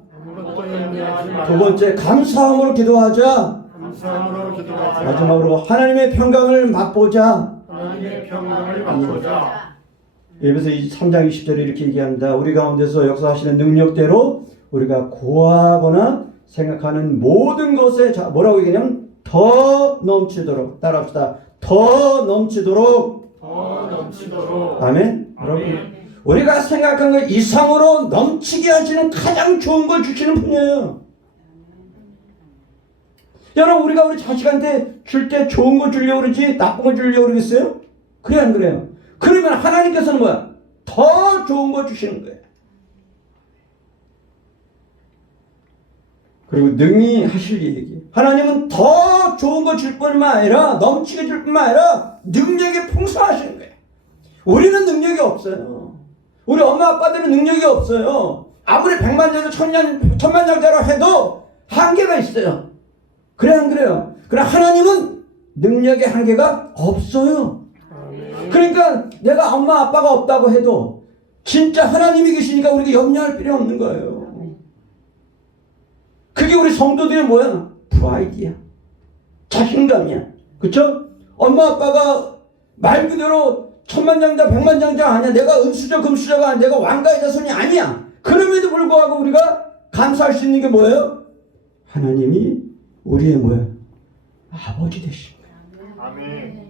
두 번째, 감사함으로 기도하자. 마지막으로 하나님의 평강을 맛보자. 예배서 3장 20절에 이렇게 얘기합니다. 우리 가운데서 역사하시는 능력대로 우리가 구하거나 생각하는 모든 것에, 자, 뭐라고 얘기하냐면 더 넘치도록. 따라합시다. 더 넘치도록. 아멘. 여러분, 우리가 생각한 것 이상으로 넘치게 하시는 가장 좋은 걸 주시는 분이에요. 여러분, 우리가 우리 자식한테 줄 때 좋은 거 주려고 그러지 나쁜 거 주려고 그러겠어요? 그래 안 그래요? 그러면 하나님께서는 뭐야? 더 좋은 거 주시는 거예요. 그리고 능히 하실 얘기. 하나님은 더 좋은 거 줄 뿐만 아니라 넘치게 줄 뿐만 아니라 능력이 풍성하시는 거예요. 우리는 능력이 없어요. 우리 엄마 아빠들은 능력이 없어요. 아무리 백만장자 천만장자로 해도 한계가 있어요. 그래 안 그래요? 그러나 하나님은 능력의 한계가 없어요. 그러니까 내가 엄마 아빠가 없다고 해도 진짜 하나님이 계시니까 우리가 염려할 필요 없는 거예요. 그게 우리 성도들의 뭐야? 프라이드야. 자신감이야. 그쵸? 엄마 아빠가 말 그대로 천만장자 백만장자 아니야. 내가 은수저 금수저가 아니야. 내가 왕가의 자손이 아니야. 그럼에도 불구하고 우리가 감사할 수 있는 게 뭐예요? 하나님이 우리의 뭐야? 아버지 되신 거야. 아멘.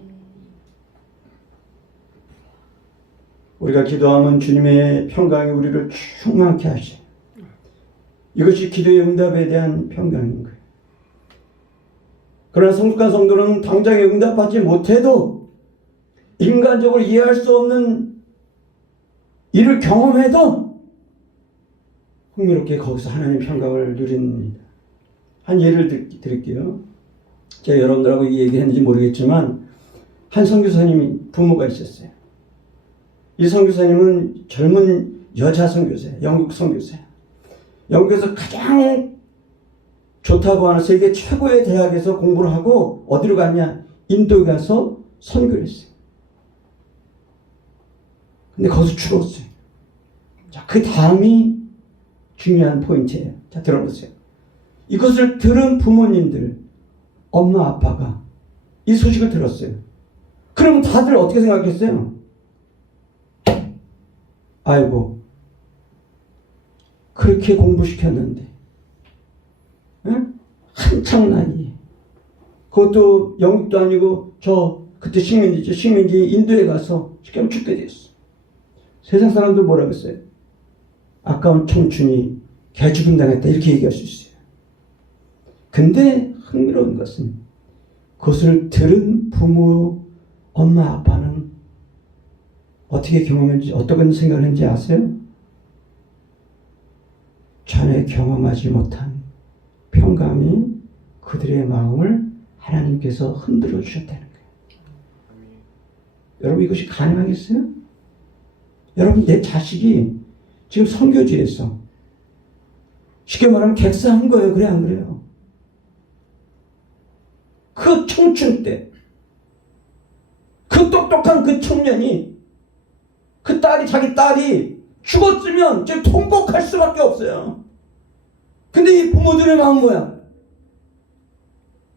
우리가 기도하면 주님의 평강이 우리를 충만케 하셔. 이것이 기도의 응답에 대한 평강인 거예요. 그러나 성숙한 성도는 당장에 응답받지 못해도 인간적으로 이해할 수 없는 일을 경험해도 흥미롭게 거기서 하나님의 평강을 누립니다. 한 예를 드릴게요. 제가 여러분들하고 이 얘기를 했는지 모르겠지만 한 선교사님이 부모가 있었어요. 이 선교사님은 젊은 여자 선교사예요. 영국 선교사예요. 영국에서 가장 좋다고 하는 세계 최고의 대학에서 공부를 하고 어디로 갔냐? 인도에 가서 선교를 했어요. 근데 거기서 죽었어요. 자, 그 다음이 중요한 포인트예요. 자, 들어보세요. 이것을 들은 부모님들, 엄마 아빠가 이 소식을 들었어요. 그럼 다들 어떻게 생각했어요? 아이고, 그렇게 공부시켰는데 응? 한창 나이에 그것도 영국도 아니고 그때 식민지 인도에 가서 시키면 죽게 됐어. 세상 사람들 뭐라고 했어요? 아까운 청춘이 개죽임 당했다 이렇게 얘기할 수 있어요. 근데 흥미로운 것은 그것을 들은 부모, 엄마, 아빠는 어떻게 경험했는지, 어떤 생각을 했는지 아세요? 전에 경험하지 못한 평강이 그들의 마음을 하나님께서 흔들어 주셨다는 거예요. 여러분, 이것이 가능하겠어요? 여러분, 내 자식이 지금 선교지에서 쉽게 말하면 객사한 거예요. 그래 안 그래요? 그 청춘 때 그 똑똑한 그 청년이 자기 딸이 죽었으면 지금 통곡할 수밖에 없어요. 부모들의 마음 뭐야?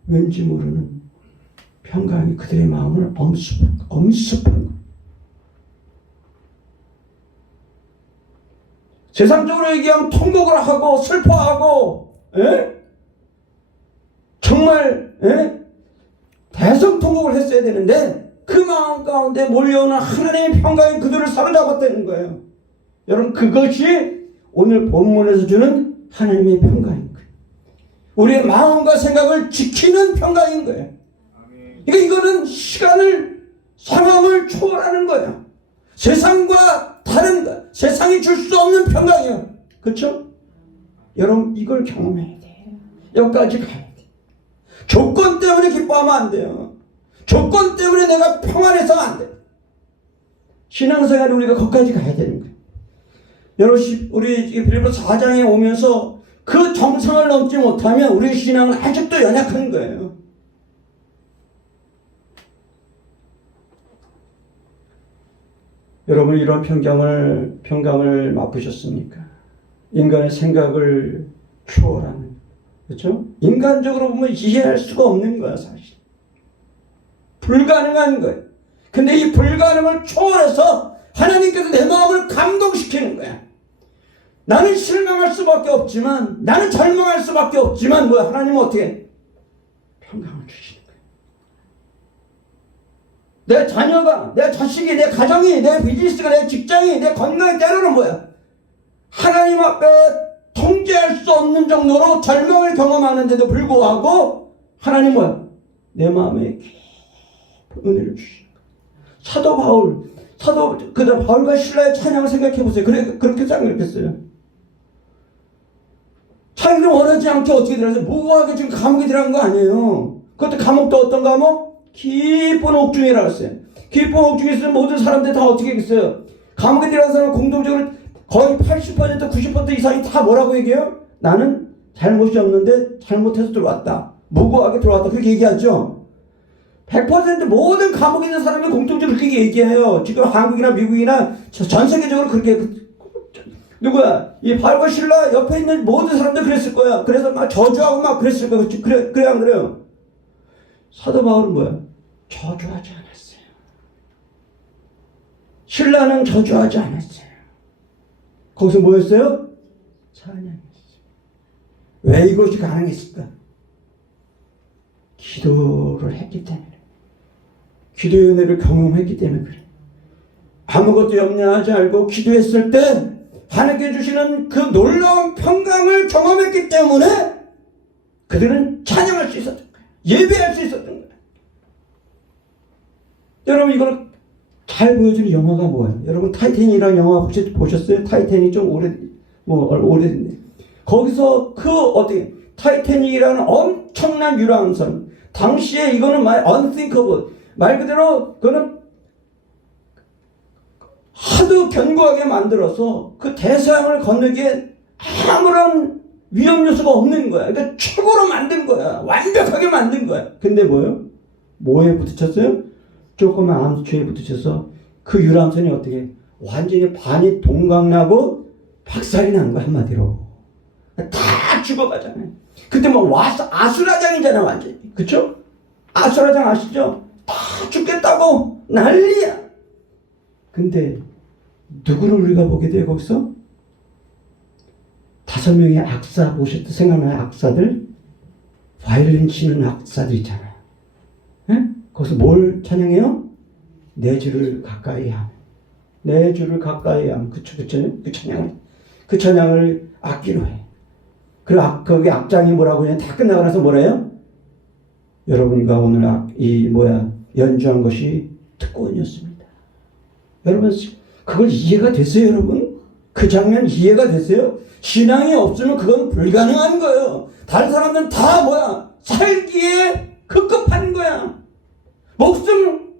왠지 모르는 평강이 그들의 마음을 엄습한 거야. 세상적으로 얘기하면 통곡을 하고 슬퍼하고, 정말 대성통곡을 했어야 되는데 그 마음 가운데 몰려오는 하나님의 평강이 그들을 사로잡았다는 거예요. 여러분, 그것이 오늘 본문에서 주는 하나님의 평강인 거예요. 우리의 마음과 생각을 지키는 평강인 거예요. 그러니까 이거는 시간을, 상황을 초월하는 거예요. 세상과 다른 것, 세상이 줄 수 없는 평강이에요. 그렇죠? 여러분, 이걸 경험해야 돼요. 여기까지 가야 돼요. 조건 때문에 기뻐하면 안 돼요. 조건 때문에 내가 평안해서 안 돼요. 신앙생활에 우리가 거기까지 가야 되는 거예요. 여러분, 우리 빌립보서 4장에 오면서 그 정상을 넘지 못하면 우리의 신앙은 아직도 연약한 거예요. 여러분, 이런 평강을 맛보셨습니까? 인간의 생각을 초월하는, 그렇죠? 인간적으로 보면 이해할 수가 없는 거야, 사실. 불가능한 거예요. 근데 이 불가능을 초월해서 하나님께서 내 마음을 감동시키는 거야. 나는 실망할 수밖에 없지만, 나는 절망할 수밖에 없지만, 뭐야? 하나님은 어떻게? 평강을 주시는 거야. 내 자녀가, 내 자식이, 내 가정이, 내 비즈니스가, 내 직장이, 내 건강이 때로는 뭐야? 하나님 앞에 통제할 수 없는 정도로 절망을 경험하는데도 불구하고 하나님 뭐야? 내 마음에 깊은 은혜를 주시는 거야. 사도 바울과 실라의 찬양을 생각해 보세요. 그렇게 생각했어요. 자기는 원하지 않게 어떻게 들어가서 무고하게 지금 감옥에 들어간 거 아니에요. 그것도 감옥도 어떤 감옥? 깊은 옥중이라고 했어요. 깊은 옥중에 있으면 모든 사람들 다 어떻게 했어요? 감옥에 들어간 사람은 공동적으로 거의 80% 90% 이상이 다 뭐라고 얘기해요? 나는 잘못이 없는데 잘못해서 들어왔다. 무고하게 들어왔다. 그렇게 얘기하죠. 100% 모든 감옥에 있는 사람이 공통적으로 그렇게 얘기해요. 지금 한국이나 미국이나 전 세계적으로 그렇게. 누구야? 이 바울과 실라 옆에 있는 모든 사람들 그랬을 거야. 그래서 막 저주하고 막 그랬을 거야. 그래 안 그래요? 사도 바울은 뭐야? 저주하지 않았어요. 실라는 저주하지 않았어요. 거기서 뭐였어요? 찬양했어요. 왜 이것이 가능했을까? 기도를 했기 때문에. 기도의 은혜를 경험했기 때문에 그래. 아무것도 염려하지 않고 기도했을 때 하나님께 주시는 그 놀라운 평강을 경험했기 때문에 그들은 찬양할 수 있었던 거예요. 예배할 수 있었던 거예요. 여러분, 이걸 잘 보여주는 영화가 뭐예요? 여러분, 타이타닉이라는 영화 혹시 보셨어요? 타이타닉 좀 오래됐네. 거기서 타이타닉이라는 엄청난 유람선. 당시에 이거는 unthinkable. 말 그대로 그거는 하도 견고하게 만들어서 그 대서양을 건너기에 아무런 위험 요소가 없는 거야. 그러니까 최고로 만든 거야. 완벽하게 만든 거야. 근데 뭐예요? 뭐에 부딪혔어요? 조그만 암수초에 부딪혀서 그 유람선이 어떻게 완전히 반이 동강나고 박살이 난 거야, 한마디로. 다 죽어가잖아요. 그때 뭐 아수라장이잖아, 완전히. 그쵸? 아수라장 아시죠? 다 죽겠다고 난리야. 근데 누구를 우리가 보게 돼요, 거기서? 5명의 악사 보셨죠? 생각나요? 악사들? 바이올린 치는 악사들 있잖아요. 거기서 뭘 찬양해요? 내 주를 가까이 함. 내 주를 가까이 함. 그 찬양을 악기로 해. 거기 악장이 뭐라고 해요? 다 끝나고 나서 뭐래요? 여러분과 오늘 연주한 것이 특권이었습니다. 여러분, 그걸 이해가 됐어요, 여러분? 그 장면 이해가 됐어요? 신앙이 없으면 그건 불가능한 거예요. 다른 사람들은 다 살기에 급급한 거야. 목숨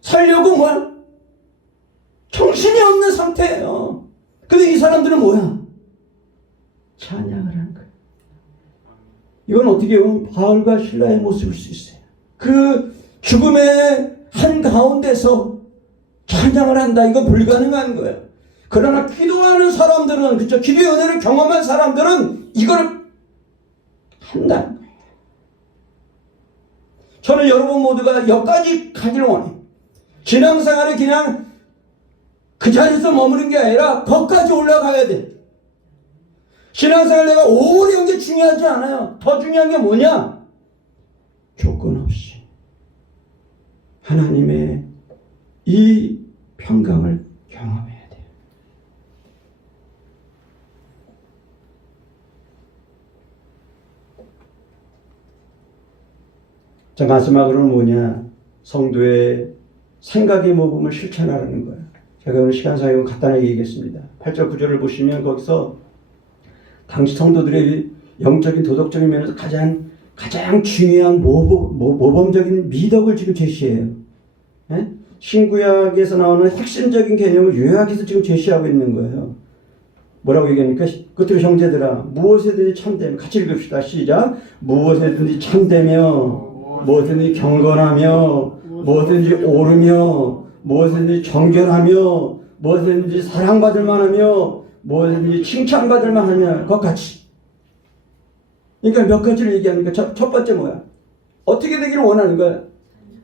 살려고 정신이 없는 상태예요. 근데 이 사람들은 찬양을 한 거예요. 이건 어떻게 보면 바울과 실라의 모습일 수 있어요. 그 죽음의 한가운데서 찬양을 한다. 이건 불가능한 거예요. 그러나 기도하는 사람들은, 그쵸? 기도의 은혜를 경험한 사람들은 이걸 한다는 거예요. 저는 여러분 모두가 여기까지 가기를 원해요. 신앙생활이 그냥 그 자리에서 머무는 게 아니라 거기까지 올라가야 돼. 신앙생활 내가 오래 한 게 중요하지 않아요. 더 중요한 게 뭐냐? 조건 없이 하나님의 이 평강을 경험해야 돼요. 자, 마지막으로는 뭐냐? 성도의 생각의 모범을 실천하라는 거예요. 제가 오늘 시간상에 간단하게 얘기했습니다. 8절 9절을 보시면 거기서 당시 성도들의 영적인 도덕적인 면에서 가장 중요한 모범적인 미덕을 지금 제시해요. 예? 신구약에서 나오는 핵심적인 개념을 요약해서 지금 제시하고 있는 거예요. 뭐라고 얘기합니까? 끝으로 형제들아, 무엇에든지 참되며, 같이 읽읍시다. 시작. 무엇에든지 참되며, 무엇에든지 경건하며, 무엇에든지 옳으며, 무엇에든지 정결하며, 무엇에든지 사랑받을 만하며, 무엇이든지 칭찬받을 만하면 그것 같이. 그러니까 몇 가지를 얘기합니까? 첫 번째 뭐야? 어떻게 되기를 원하는 거야?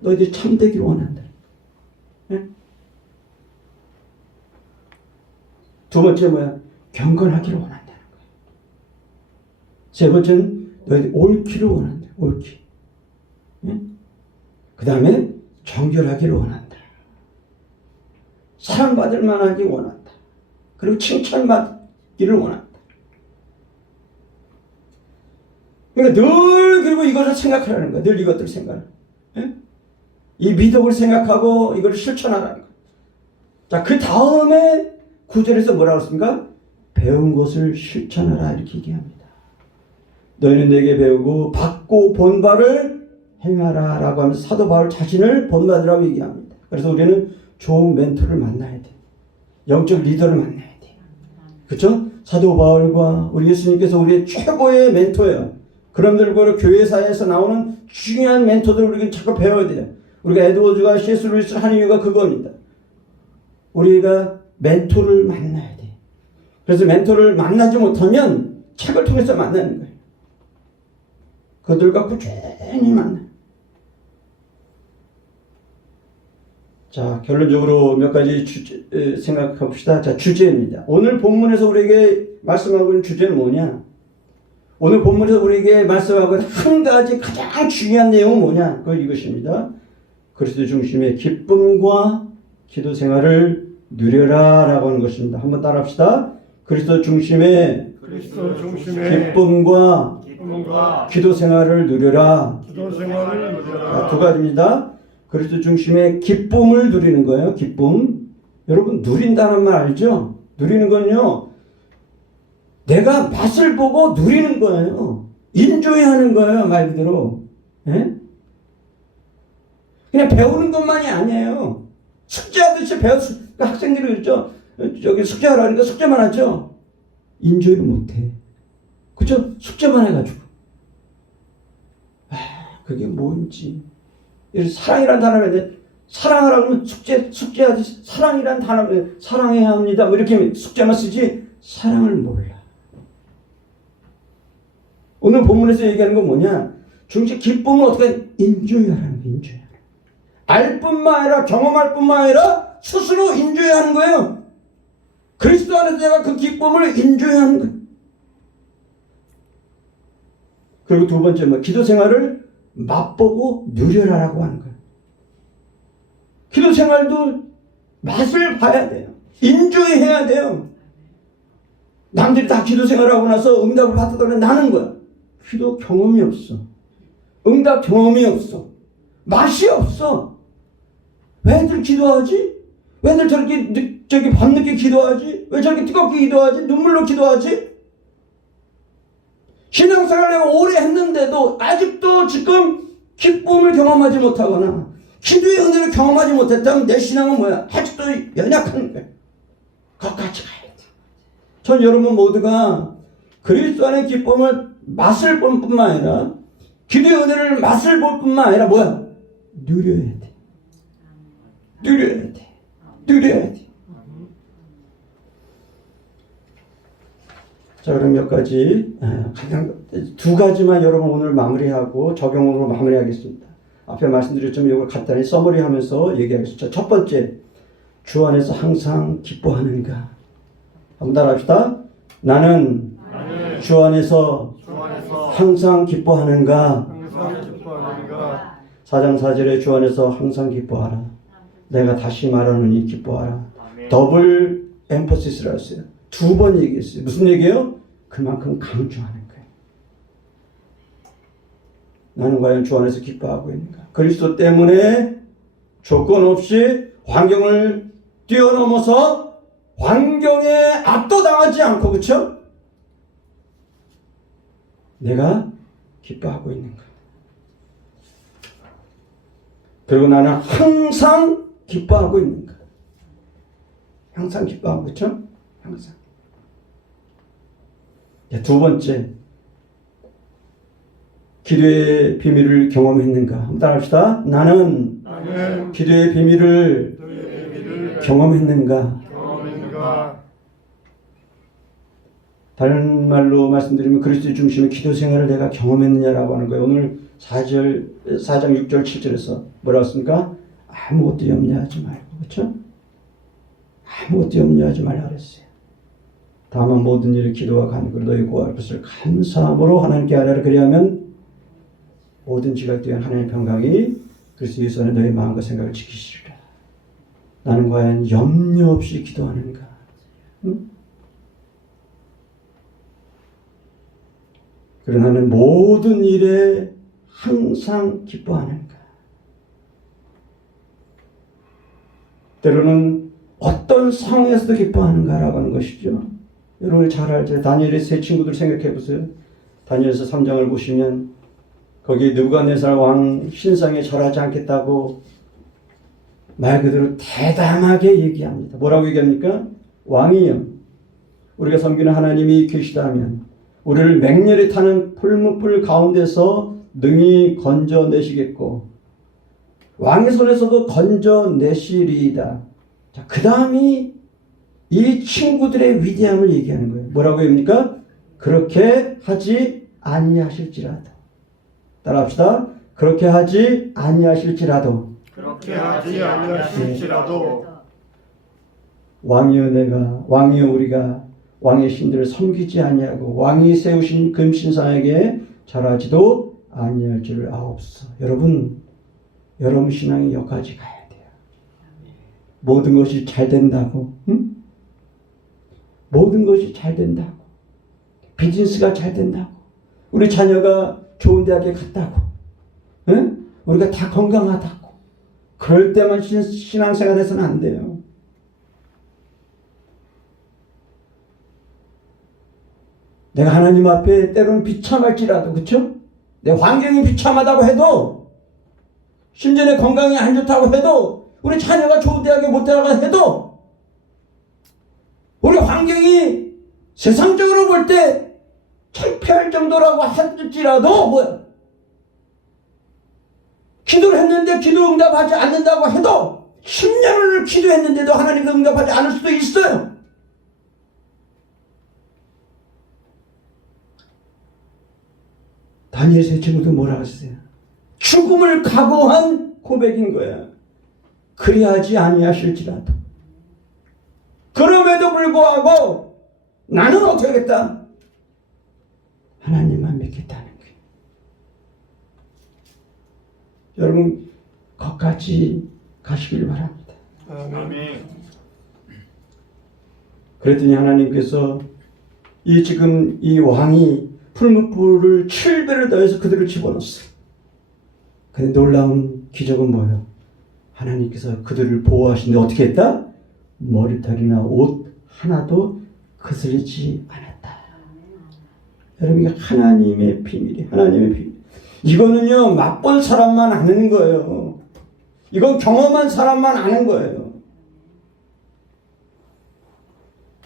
너희들이 참되기를 원한다. 네? 두 번째 뭐야? 경건하기를 원한다는 거야. 세 번째는 너희들이 옳기를 원한다. 옳기. 네? 그 다음에 정결하기를 원한다. 사랑받을 만하기 원한다. 그리고 칭찬받기를 원한다. 그러니까 늘 그리고 이것을 생각하라는 거야. 늘 이것들 생각을. 예? 이 미덕을 생각하고 이걸 실천하라는 거야. 자, 그 다음에 9절에서 뭐라고 했습니까? 배운 것을 실천하라 이렇게 얘기합니다. 너희는 내게 배우고 받고 본 바를 행하라 라고 하면서 사도 바울 자신을 본받으라고 얘기합니다. 그래서 우리는 좋은 멘토를 만나야 돼. 영적 리더를 만나야 돼. 그렇죠? 사도 바울과 우리 예수님께서 우리의 최고의 멘토예요. 그럼들과 교회사에서 나오는 중요한 멘토들을 우리가 자꾸 배워야 돼요. 우리가 에드워즈가 C.S. 루이스를 하는 이유가 그겁니다. 우리가 멘토를 만나야 돼. 그래서 멘토를 만나지 못하면 책을 통해서 만나는 거예요. 그들과 꾸준히 만나요. 자, 결론적으로 몇 가지 생각해 봅시다. 자, 주제입니다. 오늘 본문에서 우리에게 말씀하고 있는 주제는 뭐냐? 오늘 본문에서 우리에게 말씀하고 있는 한 가지 가장 중요한 내용은 뭐냐? 그건 이것입니다. 그리스도 중심의 기쁨과 기도 생활을 누려라 라고 하는 것입니다. 한번 따라 합시다. 그리스도 중심의 기쁨과 기도 생활을 누려라. 자, 두 가지입니다. 그리스도 중심의 기쁨을 누리는 거예요. 기쁨. 여러분 누린다는 말 알죠? 누리는 건요. 내가 맛을 보고 누리는 거예요. 인조해하는 거예요. 말 그대로. 예? 그냥 배우는 것만이 아니에요. 숙제하듯이 학생들이 그랬죠. 저기 숙제하라니까 숙제만 하죠. 인조를 못해. 그죠? 숙제만 해가지고. 그게 뭔지. 사랑이라는 단어를 사랑하라고 하면 숙제하듯이 사랑이라는 단어를 사랑해야 합니다. 뭐 이렇게 숙제만 쓰지 사랑을 몰라. 오늘 본문에서 얘기하는 건 뭐냐? 중심 기쁨을 어떻게 인조해하라는 거예요. 인조해야. 알 뿐만 아니라 경험할 뿐만 아니라 스스로 인조해야 하는 거예요. 그리스도 안에서 내가 그 기쁨을 인조해야 하는 거예요. 그리고 두 번째 뭐 기도 생활을 맛보고 누려라라고 하는 거예요. 기도 생활도 맛을 봐야 돼요. 인조해야 돼요. 남들이 다 기도 생활하고 나서 응답을 받았더니 나는 거야. 기도 경험이 없어. 응답 경험이 없어. 맛이 없어. 왜들 기도하지? 왜들 저렇게 밤늦게 기도하지? 왜 저렇게 뜨겁게 기도하지? 눈물로 기도하지? 신앙생활을 내가 오래 했는데도 아직도 지금 기쁨을 경험하지 못하거나 기도의 은혜를 경험하지 못했다면 내 신앙은 뭐야? 아직도 연약한 거야. 거기까지 가야 돼. 전 여러분 모두가 그리스도 안의 기쁨을 맛을 볼 뿐만 아니라 기도의 은혜를 맛을 볼 뿐만 아니라 뭐야? 누려야 돼. 누려야 돼. 누려야 돼. 자, 그럼 몇 가지, 가장 두 가지만 여러분 오늘 마무리하고 적용으로 마무리하겠습니다. 앞에 말씀드렸지만 이걸 간단히 서머리하면서 얘기하겠습니다. 첫 번째, 주 안에서 항상 기뻐하는가? 한번 따라합시다. 나는 주 안에서 항상 기뻐하는가? 4장 4절에 주 안에서 항상 기뻐하라. 내가 다시 말하노니 기뻐하라. 더블 엠퍼시스를 했어요. 두 번 얘기했어요. 무슨 얘기예요? 그만큼 강조하는 거예요. 나는 과연 주 안에서 기뻐하고 있는가? 그리스도 때문에 조건 없이 환경을 뛰어넘어서 환경에 압도당하지 않고, 그렇죠? 내가 기뻐하고 있는가? 그리고 나는 항상 기뻐하고 있는가? 항상 기뻐하고, 그렇죠? 항상. 두 번째, 기도의 비밀을 경험했는가? 한번 따라합시다. 나는 기도의 비밀을 경험했는가? 다른 말로 말씀드리면 그리스도 중심의 기도 생활을 내가 경험했느냐라고 하는 거예요. 오늘 4장 6절 7절에서 뭐라고 했습니까? 아무것도 염려하지 말고, 그렇죠? 아무것도 염려하지 말라 그랬어요. 다만 모든 일을 기도와 간구로 너희 구할 것을 감사함으로 하나님께 아뢰라. 그리하면 모든 지각 뛰어난 하나님의 평강이 그리스도 예수 안에 너희 마음과 생각을 지키시리라. 나는 과연 염려 없이 기도하는가? 응? 그러나 나는 모든 일에 항상 기뻐하는가? 때로는 어떤 상황에서도 기뻐하는가라고 하는 것이죠. 여러분이 잘 알죠. 다니엘의 세 친구들 생각해 보세요. 다니엘서 3장을 보시면 거기 느부갓네살 왕 신상에 절하지 않겠다고 말 그대로 대담하게 얘기합니다. 뭐라고 얘기합니까? 왕이여, 우리가 섬기는 하나님이 계시다면 우리를 맹렬히 타는 풀무불 가운데서 능히 건져내시겠고 왕의 손에서도 건져내시리이다. 자, 그 다음이 이 친구들의 위대함을 얘기하는 거예요. 뭐라고 합니까? 그렇게 하지 아니하실지라도. 따라합시다. 그렇게 하지 아니하실지라도. 그렇게 하지 아니하실지라도. 왕이여 내가, 왕이여 우리가 왕의 신들을 섬기지 아니하고 왕이 세우신 금신상에게 절하지도 아니할 줄을 아옵소. 여러분 신앙이 여기까지 가야 돼요. 모든 것이 잘 된다고, 응? 모든 것이 잘 된다고, 비즈니스가 잘 된다고, 우리 자녀가 좋은 대학에 갔다고, 응? 우리가 다 건강하다고, 그럴 때만 신앙생활에서는 안 돼요. 내가 하나님 앞에 때로는 비참할지라도, 그렇죠? 내 환경이 비참하다고 해도, 심지어 내 건강이 안 좋다고 해도, 우리 자녀가 좋은 대학에 못 들어가 해도, 우리 환경이 세상적으로 볼 때 창피할 정도라고 할지라도 뭐야? 기도를 했는데 기도 응답하지 않는다고 해도 10년을 기도했는데도 하나님도 응답하지 않을 수도 있어요. 다니엘 세 친구도 뭐라고 했어요? 죽음을 각오한 고백인 거야. 그리하지 아니하실지라도. 그럼에도 불구하고 나는 어떻게 하겠다? 하나님만 믿겠다는 거예요. 여러분 거기까지 가시길 바랍니다. 아멘. 그랬더니 하나님께서 지금 이 왕이 풀무불을 7배를 더해서 그들을 집어넣었어요. 근데 놀라운 기적은 뭐예요? 하나님께서 그들을 보호하시는데 어떻게 했다? 머리털이나 옷 하나도 거슬리지 않았다. 여러분, 이게 하나님의 비밀이에요. 하나님의 비밀. 이거는요, 맛본 사람만 아는 거예요. 이건 경험한 사람만 아는 거예요.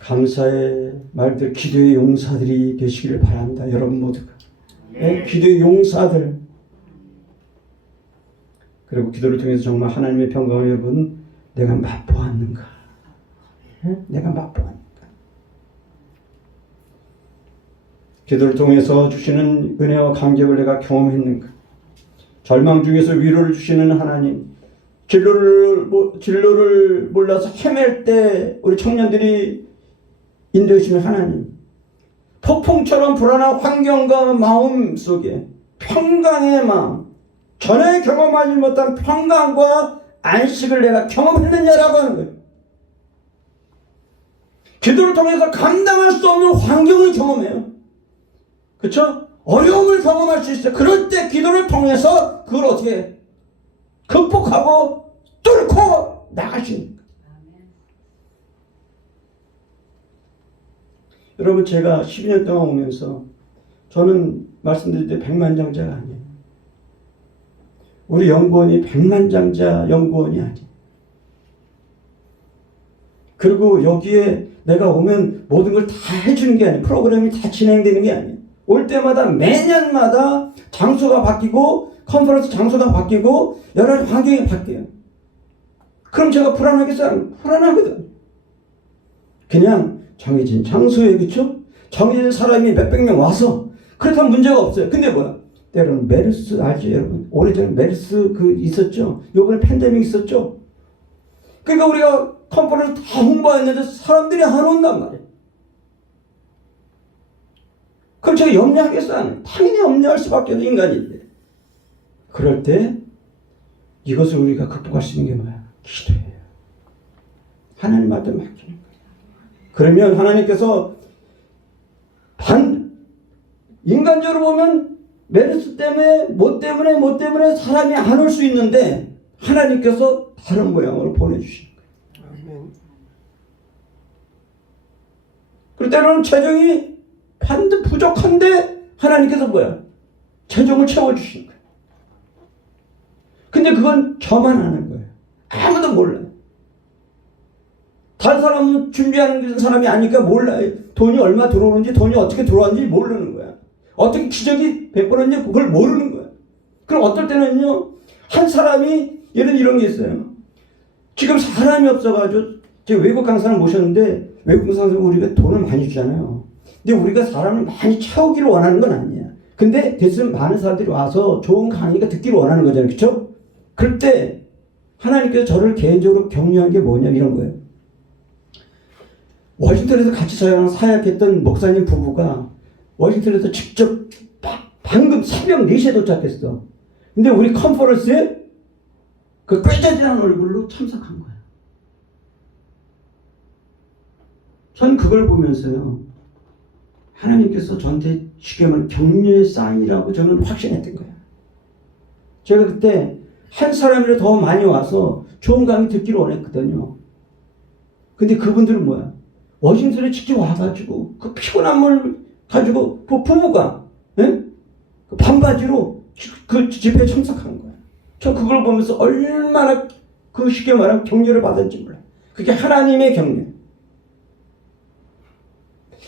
감사의 말들, 기도의 용사들이 되시기를 바랍니다. 여러분 모두가. 네? 기도의 용사들. 그리고 기도를 통해서 정말 하나님의 평강을 여러분, 내가 맛보았는가? 네? 내가 맛보았는가? 기도를 통해서 주시는 은혜와 감격을 내가 경험했는가? 절망 중에서 위로를 주시는 하나님, 진로를 몰라서 헤맬 때 우리 청년들이 인도해 주시는 하나님, 폭풍처럼 불안한 환경과 마음 속에 평강의 마음, 전에 경험하지 못한 평강과 안식을 내가 경험했느냐라고 하는 거예요. 기도를 통해서 감당할 수 없는 환경을 경험해요. 그렇죠? 어려움을 경험할 수 있어요. 그럴 때 기도를 통해서 그걸 어떻게 극복하고 뚫고 나가시는 거예요. 여러분, 제가 12년 동안 오면서 저는 말씀드릴 때 백만장자가 아니에요. 우리 연구원이 백만장자 연구원이 아니에요. 그리고 여기에 내가 오면 모든 걸 다 해주는 게 아니에요. 프로그램이 다 진행되는 게 아니에요. 올 때마다 매년마다 장소가 바뀌고 컨퍼런스 장소가 바뀌고 여러 가지 환경이 바뀌어요. 그럼 제가 불안하겠어요? 불안하거든. 그냥 정해진 장소에, 그렇죠? 정해진 사람이 몇백 명 와서 그렇다면 문제가 없어요. 근데 뭐야? 때로는 메르스 알죠, 여러분? 오래전에 메르스 있었죠? 요번에 팬데믹 있었죠? 그러니까 우리가 컨퍼런스 다 홍보했는데 사람들이 안 온단 말이에요. 그럼 제가 염려하겠어요? 당연히 염려할 수밖에 없는 인간인데. 그럴 때 이것을 우리가 극복할 수 있는 게 뭐야? 기도예요. 하나님한테 맡기는 거예요. 그러면 하나님께서 인간적으로 보면 메르스 때문에 뭐 때문에 사람이 안 올 수 있는데 하나님께서 다른 모양으로 보내주시는 거예요. 그리고 때로는 재정이 부족한데 하나님께서 뭐야? 재정을 채워주시는 거예요. 근데 그건 저만 아는 거예요. 아무도 몰라요. 다른 사람은 준비하는 사람이 아니까 몰라요. 돈이 얼마 들어오는지, 돈이 어떻게 들어왔는지 모르는 거야. 어떻게 기적이 베풀었는지 그걸 모르는 거야. 그럼 어떨 때는요, 한 사람이 이런 게 있어요. 지금 사람이 없어가지고 제가 외국 강사를 모셨는데 외국 강사는 우리가 돈을 많이 주잖아요. 근데 우리가 사람을 많이 채우기를 원하는 건 아니야. 근데 대신 많은 사람들이 와서 좋은 강의가 듣기를 원하는 거잖아요. 그렇죠? 그럴 때 하나님께서 저를 개인적으로 격려한 게 뭐냐, 이런 거예요. 워싱턴에서 같이 저랑 사역했던 목사님 부부가 워싱턴에서 직접 방금 새벽 4시에 도착했어. 근데 우리 컨퍼런스에 그 꾀자질한 얼굴로 참석한 거야. 전 그걸 보면서요, 하나님께서 저한테 쉽게 말하면 격려의 사인이라고 저는 확신했던 거야. 제가 그때 한 사람이라도 더 많이 와서 좋은 강의 듣기를 원했거든요. 근데 그분들은 뭐야? 워싱턴에 직접 와가지고 그 피곤함을 가지고 그 부부가 그 반바지로 그 집회에 참석한 거야. 저 그걸 보면서 얼마나 그 쉽게 말하면 격려를 받았는지 몰라요. 그게 하나님의 격려.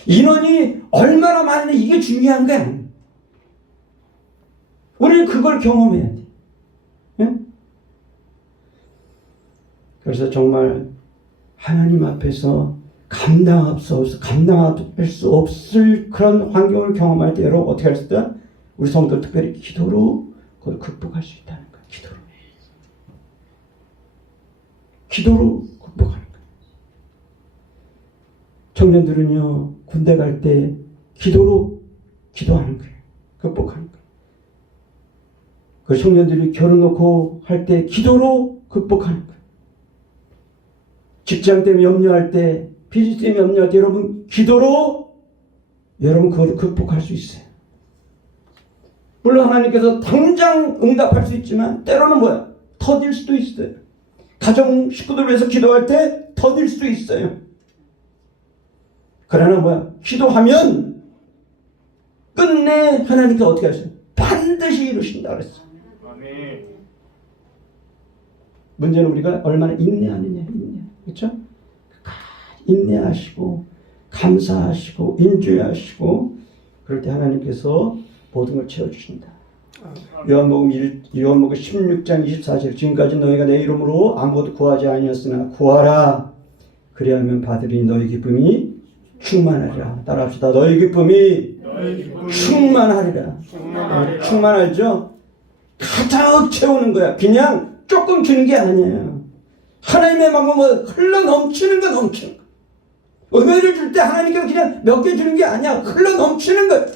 인원이 얼마나 많은데 이게 중요한 거야. 우리는 그걸 경험해야 돼. 응? 그래서 정말 하나님 앞에서 감당할 수 없을 그런 환경을 경험할 때 여러분 어떻게 할 수 있다? 우리 성도들 특별히 기도로 그걸 극복할 수 있다는 거야. 기도로 극복하는 거야. 청년들은요, 군대 갈 때 기도로 기도하는 거예요. 극복하는 거예요. 그 청년들이 결혼 놓고 할 때 기도로 극복하는 거예요. 직장 때문에 염려할 때, 비즈니스 때문에 염려할 때 여러분 기도로 여러분 그걸 극복할 수 있어요. 물론 하나님께서 당장 응답할 수 있지만 때로는 뭐야? 더딜 수도 있어요. 가정 식구들을 위해서 기도할 때 더딜 수도 있어요. 그러나 뭐야? 기도하면 끝내 하나님께서 어떻게 하세요? 반드시 이루신다 그랬어. 아멘. 문제는 우리가 얼마나 인내하느냐. 그렇죠? 인내하시고 감사하시고 인주하시고 그럴 때 하나님께서 모든 걸 채워주신다. 요한복음 16장 24절 지금까지 너희가 내 이름으로 아무것도 구하지 아니었으나 구하라 그리하면 받으리니 너희 기쁨이 충만하리라. 따라합시다. 너희 기쁨이 너희 기쁨이 충만하리라. 충만하리라. 충만하죠? 가득 채우는 거야. 그냥 조금 주는 게 아니에요. 하나님의 마음은 흘러 넘치는 거, 넘치는 거. 은혜를 줄 때 하나님께서 그냥 몇 개 주는 게 아니야. 흘러 넘치는 거야.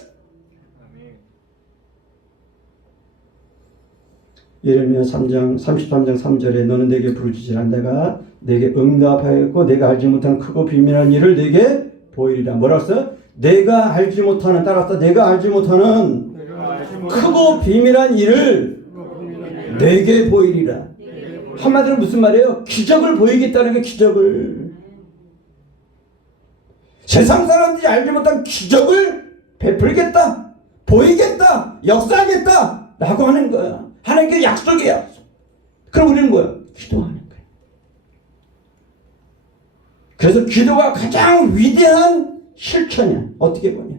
예레미야 33장 3절에 너는 내게 부르짖으라. 내가 내게 응답하였고 내가 알지 못하는 크고 비밀한 일을 내게 보이리라. 뭐라고 써요? 내가 알지 못하는, 따라서 내가 알지 못하는 내가 알지 크고 비밀한 일을 못하는 내게 보이리라. 한마디로 무슨 말이에요? 기적을 보이겠다는 게 기적을. 세상 사람들이 알지 못한 기적을 베풀겠다, 보이겠다, 역사하겠다 라고 하는 거야. 하나님께 약속이야. 그럼 우리는 뭐야? 기도하는 거야. 그래서 기도가 가장 위대한 실천이야. 어떻게 보냐?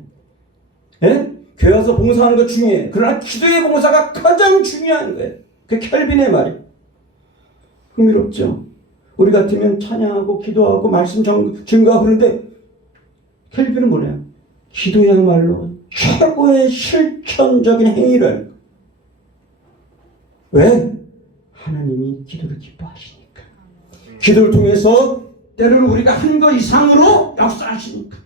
예? 교회 와서 봉사하는 거 중요해. 그러나 기도의 봉사가 가장 중요한 거예요. 그 켈빈의 말이. 흥미롭죠? 우리 같으면 찬양하고 기도하고 말씀 증거하고 그런데 켈빈은 뭐냐? 기도야말로 최고의 실천적인 행위를 하는 거예요. 왜? 하나님이 기도를 기뻐하시니까. 기도를 통해서 때로는 우리가 한 것 이상으로 역사하시니까.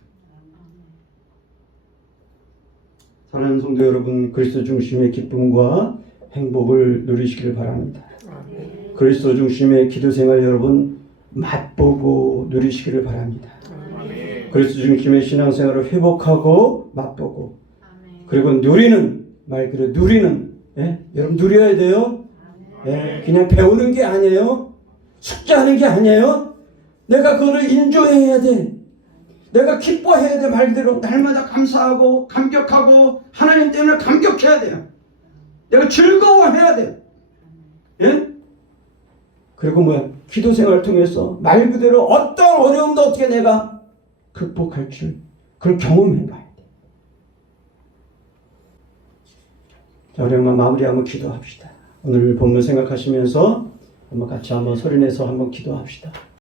사랑하는 성도 여러분, 그리스도 중심의 기쁨과 행복을 누리시기를 바랍니다. 그리스도 중심의 기도 생활 여러분 맛보고 누리시기를 바랍니다. 그리스도 중심의 신앙생활을 회복하고 맛보고 그리고 누리는, 말 그대로 누리는, 예? 여러분 누려야 돼요. 예? 그냥 배우는 게 아니에요. 숙제하는 게 아니에요. 내가 그거를 인조해야 돼. 내가 기뻐해야 돼. 말 그대로 날마다 감사하고 감격하고 하나님 때문에 감격해야 돼요. 내가 즐거워해야 돼요. 예? 그리고 뭐야? 기도 생활을 통해서 말 그대로 어떤 어려움도 어떻게 내가 극복할 줄 그걸 경험해 봐야 돼. 자, 우리 한번 마무리하면 기도합시다. 오늘 본문 생각하시면서 한번 같이 한번 소리내서 한번 기도합시다.